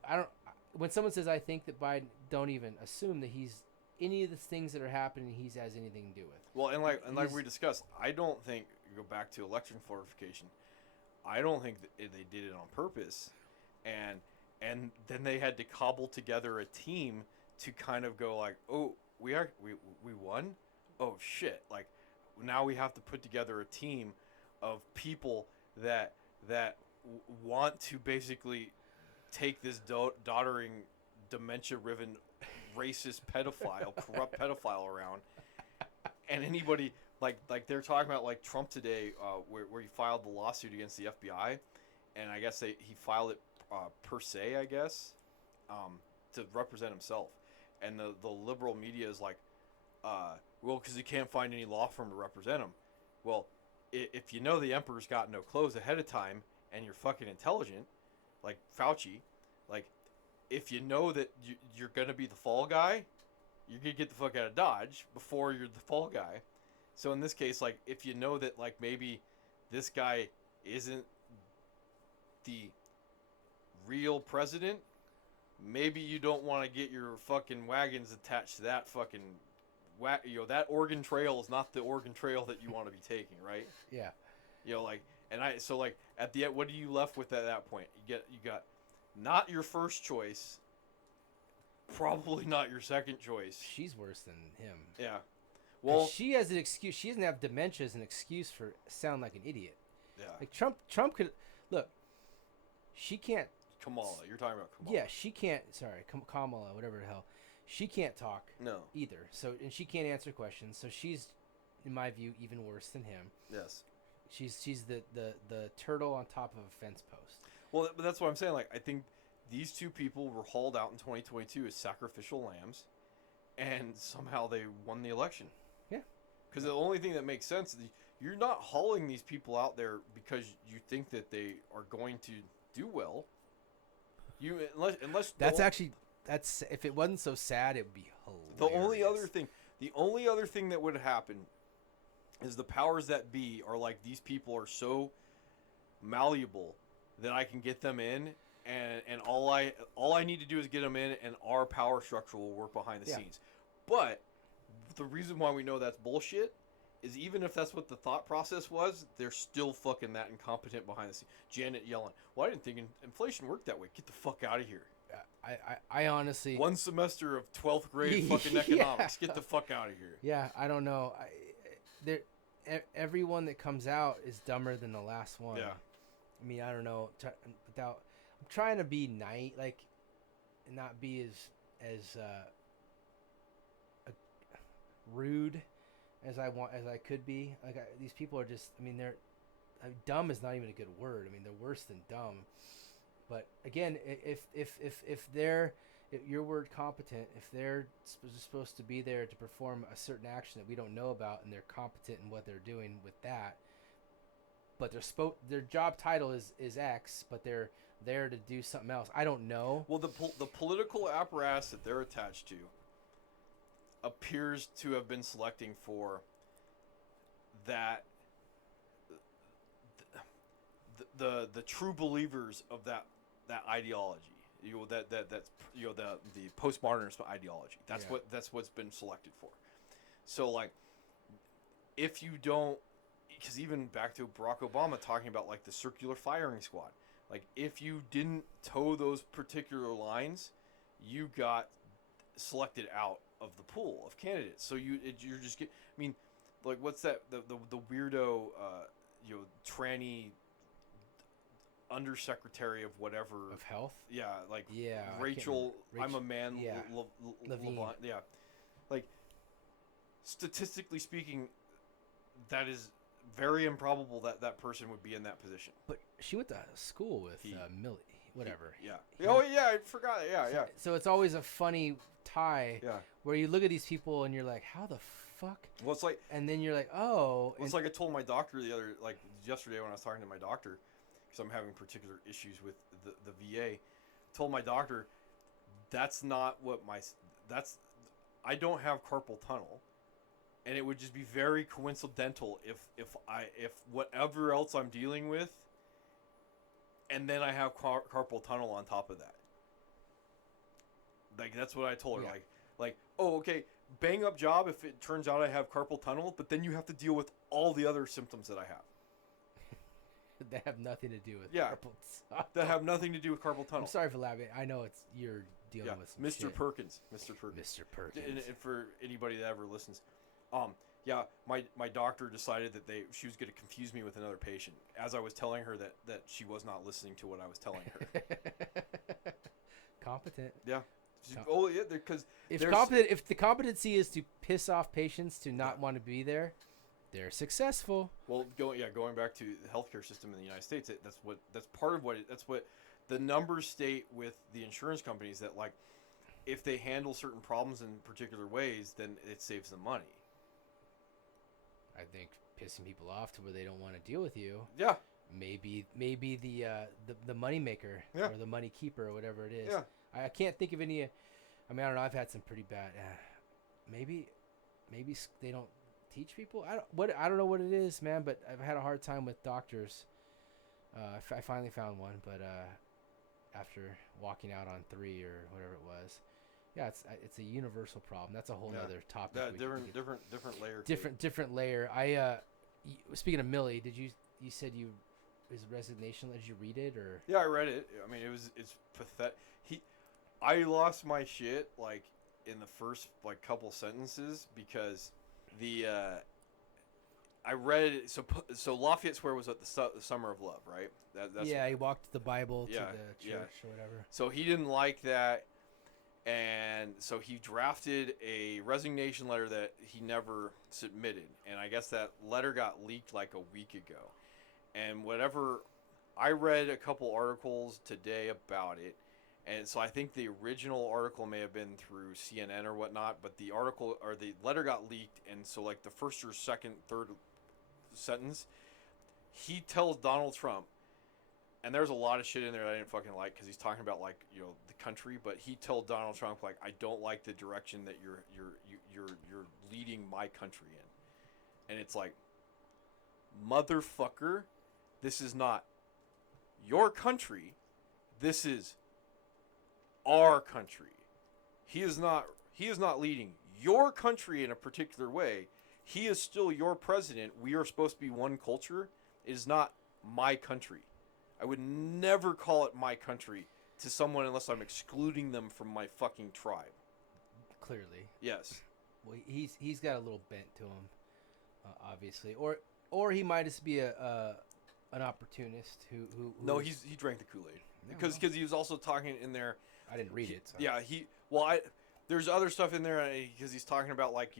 I don't. When someone says I think that Biden, don't even assume that he's any of the things that are happening he has anything to do with. Well, and like He's- we discussed, I don't think, go back to election fortification, I don't think that they did it on purpose, and then they had to cobble together a team to kind of go like, oh, we won, oh shit, like now we have to put together a team of people that want to basically take this doddering, dementia-riven, racist pedophile, corrupt pedophile around, and anybody like they're talking about like Trump today, where he filed the lawsuit against the FBI, and I guess he filed it per se, I guess, to represent himself, and the liberal media is like, well, because he can't find any law firm to represent him. Well, if you know the emperor's got no clothes ahead of time, and you're fucking intelligent, like Fauci, like if you know that you're gonna be the fall guy, you're gonna get the fuck out of Dodge before you're the fall guy. So in this case, like if you know that like maybe this guy isn't the real president, maybe you don't want to get your fucking wagons attached to that fucking that Oregon Trail is not the Oregon Trail that you want to be taking, right? Yeah. Like at the end, what are you left with at that point? You got not your first choice, probably not your second choice. She's worse than him. Yeah. 'Cause Well, she has an excuse. She doesn't have dementia as an excuse for sound like an idiot. yeah. Like Trump could look. She can't. Kamala, you're talking about Kamala. Yeah, she can't. Sorry, Kamala, whatever the hell. She can't talk No. either. So and she can't answer questions. So she's, in my view, even worse than him. Yes. She's the turtle on top of a fence post. Well, but that's what I'm saying. Like, I think these two people were hauled out in 2022 as sacrificial lambs, and somehow they won the election. Yeah. Because the only thing that makes sense is you're not hauling these people out there because you think that they are going to do well. Unless that's if it wasn't so sad, it would be hilarious. The only other thing that would happen is the powers that be are like, these people are so malleable that I can get them in, and all I need to do is get them in, and our power structure will work behind the scenes. But the reason why we know that's bullshit is, even if that's what the thought process was, they're still fucking that incompetent behind the scenes. Janet Yellen. Well, I didn't think inflation worked that way. Get the fuck out of here. I honestly. One semester of 12th grade fucking economics. Get the fuck out of here. Yeah, I don't know. Everyone that comes out is dumber than the last one. Yeah. I mean, I don't know. I'm trying to be nice, like, and not be as rude as I could be. Like, these people are just. I mean, they're dumb is not even a good word. I mean, they're worse than dumb. But again, if your word competent, if they're supposed to be there to perform a certain action that we don't know about, and they're competent in what they're doing with that, but their job title is X, but they're there to do something else. I don't know. Well, the political apparatus that they're attached to appears to have been selecting for that the true believers of that ideology. That's the postmodernist ideology. That's what's been selected for. So, like, if you don't, because even back to Barack Obama talking about, like, the circular firing squad, like, if you didn't toe those particular lines, you got selected out of the pool of candidates. So you're just I mean, like, what's that the weirdo tranny undersecretary of whatever Of health. Yeah, like, yeah, Rachel. I'm a man. Yeah. Levine. Yeah, like, statistically speaking, that is very improbable that that person would be in that position. But she went to school with Millie. Whatever. Yeah. Oh yeah, I forgot. Yeah. So it's always a funny tie. Yeah. Where you look at these people and you're like, how the fuck? Well, it's like. And then you're like, oh. Well, it's like I told my doctor yesterday when I was talking to my doctor, because I'm having particular issues with the VA. Told my doctor, that's not what I don't have carpal tunnel, and it would just be very coincidental if whatever else I'm dealing with, and then I have carpal tunnel on top of that. Like, that's what I told her. Yeah. Like, oh, okay, bang up job if it turns out I have carpal tunnel, but then you have to deal with all the other symptoms that I have. That have nothing to do with carpal tunnel. That have nothing to do with carpal tunnel. I'm sorry for laughing. I know you're dealing with some Mr. shit. Perkins. Mr. Perkins. And for anybody that ever listens, my doctor decided that she was going to confuse me with another patient, as I was telling her that she was not listening to what I was telling her. Competent. Yeah. Because if the competency is to piss off patients to not want to be there, they're successful. Well, going back to the healthcare system in the United States, that's part of that's what the numbers state with the insurance companies, that, like, if they handle certain problems in particular ways, then it saves them money. I think pissing people off to where they don't want to deal with you. Yeah. Maybe the money maker or the money keeper or whatever it is. Yeah. I can't think of any. I mean, I don't know. I've had some pretty bad. Maybe they don't teach people. I don't know what it is, man. But I've had a hard time with doctors. I finally found one, but after walking out on 3 or whatever it was, Yeah, it's a universal problem. That's a whole Yeah. other topic. That we different could get- different layer. To it. different layer. Speaking of Millie, did you said you his resignation? Did you read it or? Yeah, I read it. I mean, it's pathetic. I lost my shit like in the first like couple sentences because the I read it, so Lafayette Square was at the Summer of Love, right? That's Yeah, he walked the Bible to Yeah, the yeah. church or whatever. So he didn't like that, and so he drafted a resignation letter that he never submitted, and I guess that letter got leaked like a week ago. And whatever, I read a couple articles today about it, and so I think the original article may have been through CNN or whatnot, but the article or the letter got leaked, and so like the first or second, third sentence, he tells Donald Trump, and there's a lot of shit in there that I didn't fucking like because he's talking about like the country, but he told Donald Trump like I don't like the direction that you're leading my country in, and it's like, motherfucker, this is not your country, this is our country. He is not leading your country in a particular way. He is still your president. We are supposed to be one culture. It is not my country. I would never call it my country to someone unless I'm excluding them from my fucking tribe. Clearly, Yes. well, he's got a little bent to him, obviously, or he might just be an opportunist who No, is- he drank the Kool-Aid No, because no. he was also talking in there. I didn't read it. So. Yeah, there's other stuff in there because he's talking about like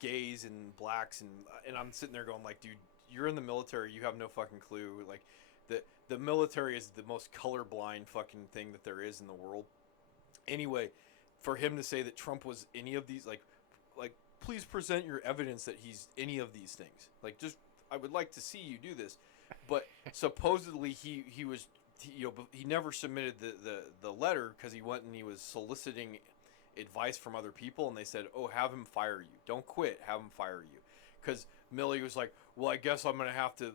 gays and blacks and I'm sitting there going like, dude, you're in the military, you have no fucking clue. Like the military is the most colorblind fucking thing that there is in the world. Anyway, for him to say that Trump was any of these like please present your evidence that he's any of these things. Like just I would like to see you do this. But supposedly he was he never submitted the letter because he went and he was soliciting advice from other people, and they said, oh, have him fire you, don't quit, have him fire you, because Millie was like, well, I guess I'm gonna have to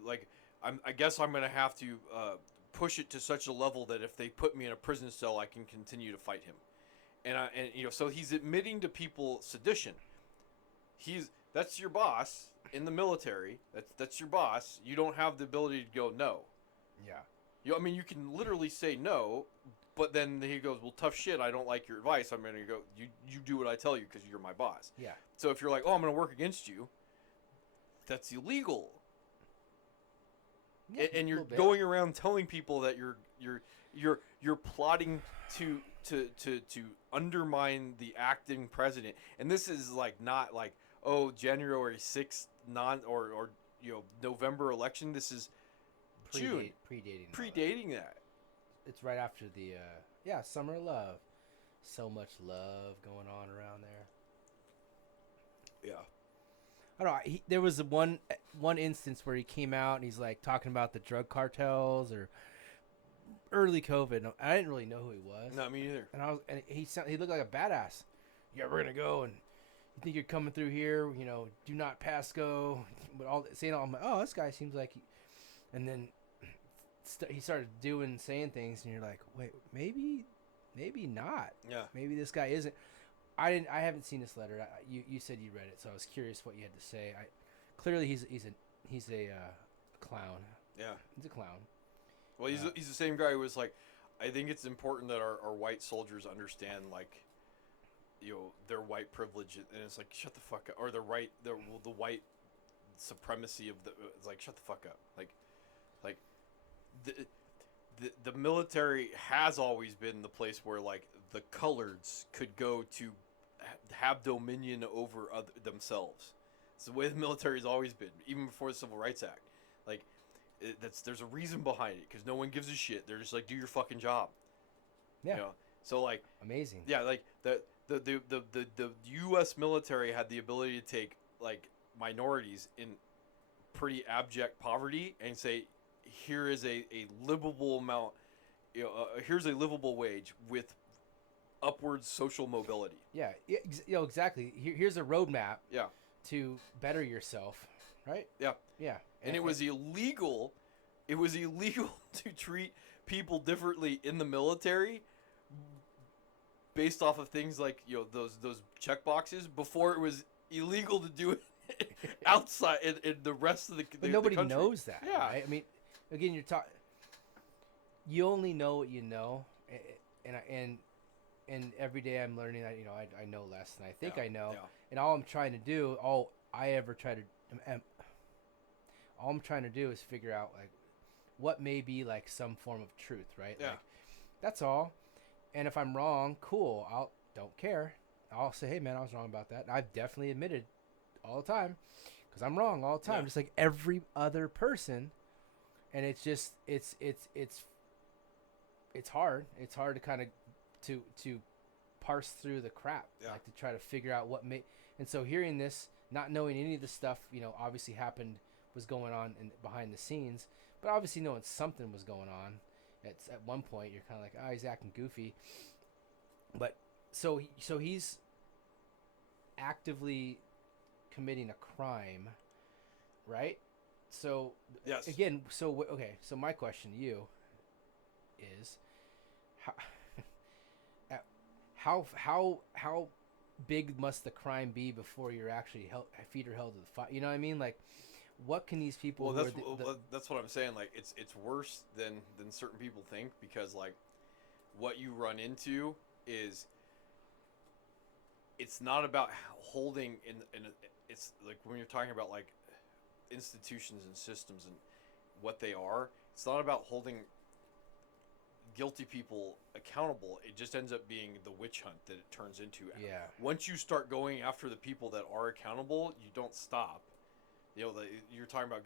push it to such a level that if they put me in a prison cell I can continue to fight him, and so he's admitting to people sedition. That's your boss in the military, that's your boss. You don't have the ability to go no. Yeah. I mean, you can literally say no, but then he goes, well, tough shit, I don't like your advice. I'm going to go, you do what I tell you because you're my boss. Yeah. So if you're like, oh, I'm going to work against you, that's illegal. Yeah, And a you're little bit. going around telling people that you're plotting to undermine the acting president. And this is like not like, oh, January 6th November election. This is June. Predating That. It's right after the Summer of Love. So much love going on around there. Yeah. I don't know. There was one instance where he came out and he's like talking about the drug cartels or early COVID. I didn't really know who he was. No, me neither. And he looked like a badass. Yeah, we're gonna go, and you think you're coming through here? Do not pass go. But I'm like, oh, this guy seems like. And then he started saying things, and you're like, wait, maybe not. Yeah. Maybe this guy isn't. I haven't seen this letter. You said you read it, so I was curious what you had to say. Clearly he's a clown. Yeah. He's a clown. Well, he's the same guy who was like, I think it's important that our white soldiers understand like, their white privilege, and it's like, shut the fuck up, or the white supremacy of it's like, shut the fuck up, like the military has always been the place where like the coloreds could go to have dominion over themselves. It's the way the military's always been, even before the Civil Rights Act. Like, there's a reason behind it, because no one gives a shit. They're just like, do your fucking job. Yeah. So like, Amazing. yeah, like the U.S. military had the ability to take like minorities in pretty abject poverty and say, here is a livable amount, here's a livable wage with upward social mobility. Yeah. Exactly. Here's a roadmap. Yeah. To better yourself, right? Yeah. Yeah. And it was illegal. It was illegal to treat people differently in the military based off of things like those check boxes before it was illegal to do it outside in the rest of But nobody country. knows that, Yeah. right? I mean, again, you only know what you know, and every day I'm learning that I know less than I think I know, Yeah. and all I'm trying to do, all I'm trying to do is figure out like what may be like some form of truth, right? Yeah. Like, that's all. And if I'm wrong, cool. Don't care. I'll say, hey man, I was wrong about that. And I've definitely admitted all the time because I'm wrong all the time, Yeah. just like every other person. And it's just it's hard. It's hard to kind of to parse through the crap, Yeah. like to try to figure out what may. And so hearing this, not knowing any of the stuff, obviously was going on behind the scenes, but obviously knowing something was going on. At one point, you're kind of like, he's acting goofy. But so he's actively committing a crime, right? So Yes. again, so my question to you is, how big must the crime be before you're actually feet are held to the fire? You know what I mean? Like, what can these people? Well, who that's what I'm saying. Like, it's worse than certain people think, because like what you run into is it's not about holding it's like when you're talking about like institutions and systems and what they are. It's not about holding guilty people accountable. It just ends up being the witch hunt that it turns into. Yeah. Once you start going after the people that are accountable, you don't stop. You're talking about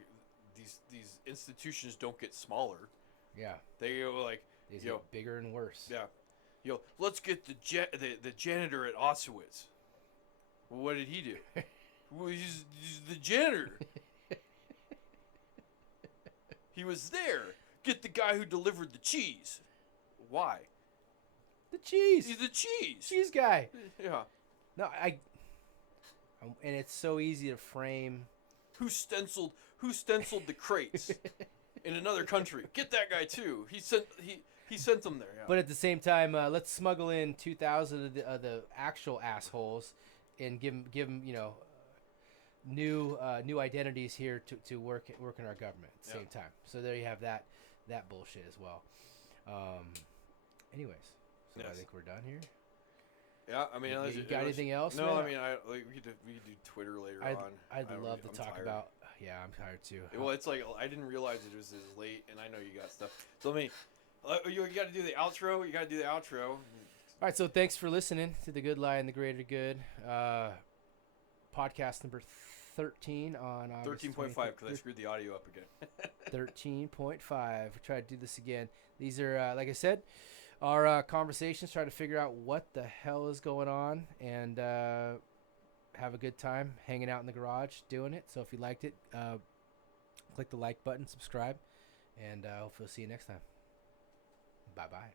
these institutions don't get smaller. Yeah. They go like They get bigger and worse. Yeah. Let's get the janitor at Auschwitz. Well, what did he do? Well, he's the janitor. He was there. Get the guy who delivered the cheese. Why? The cheese. He's the cheese. Cheese guy. Yeah. No, and it's so easy to frame. Who stenciled the crates in another country? Get that guy too. He sent them there. Yeah. But at the same time, let's smuggle in 2,000 of the actual assholes, and give them new identities here to work in our government at the same time. So there you have that bullshit as well. Anyways, so I Yes. think we're done here. Yeah, I mean, You got anything else? No, man? I mean, we could do Twitter later on. I'd love to I'm talk tired. about. Yeah, I'm tired too. Well, it's like I didn't realize it was this late, and I know you got stuff. So you got to do the outro. You got to do the outro. All right, so thanks for listening to The Good Lie and the Greater Good. Podcast number 13 on August 13.5 because I screwed the audio up again. 13.5. We try to do this again. These are, like I said, our conversations, try to figure out what the hell is going on, and have a good time hanging out in the garage doing it. So if you liked it, click the like button, subscribe, and hopefully we'll see you next time. Bye-bye.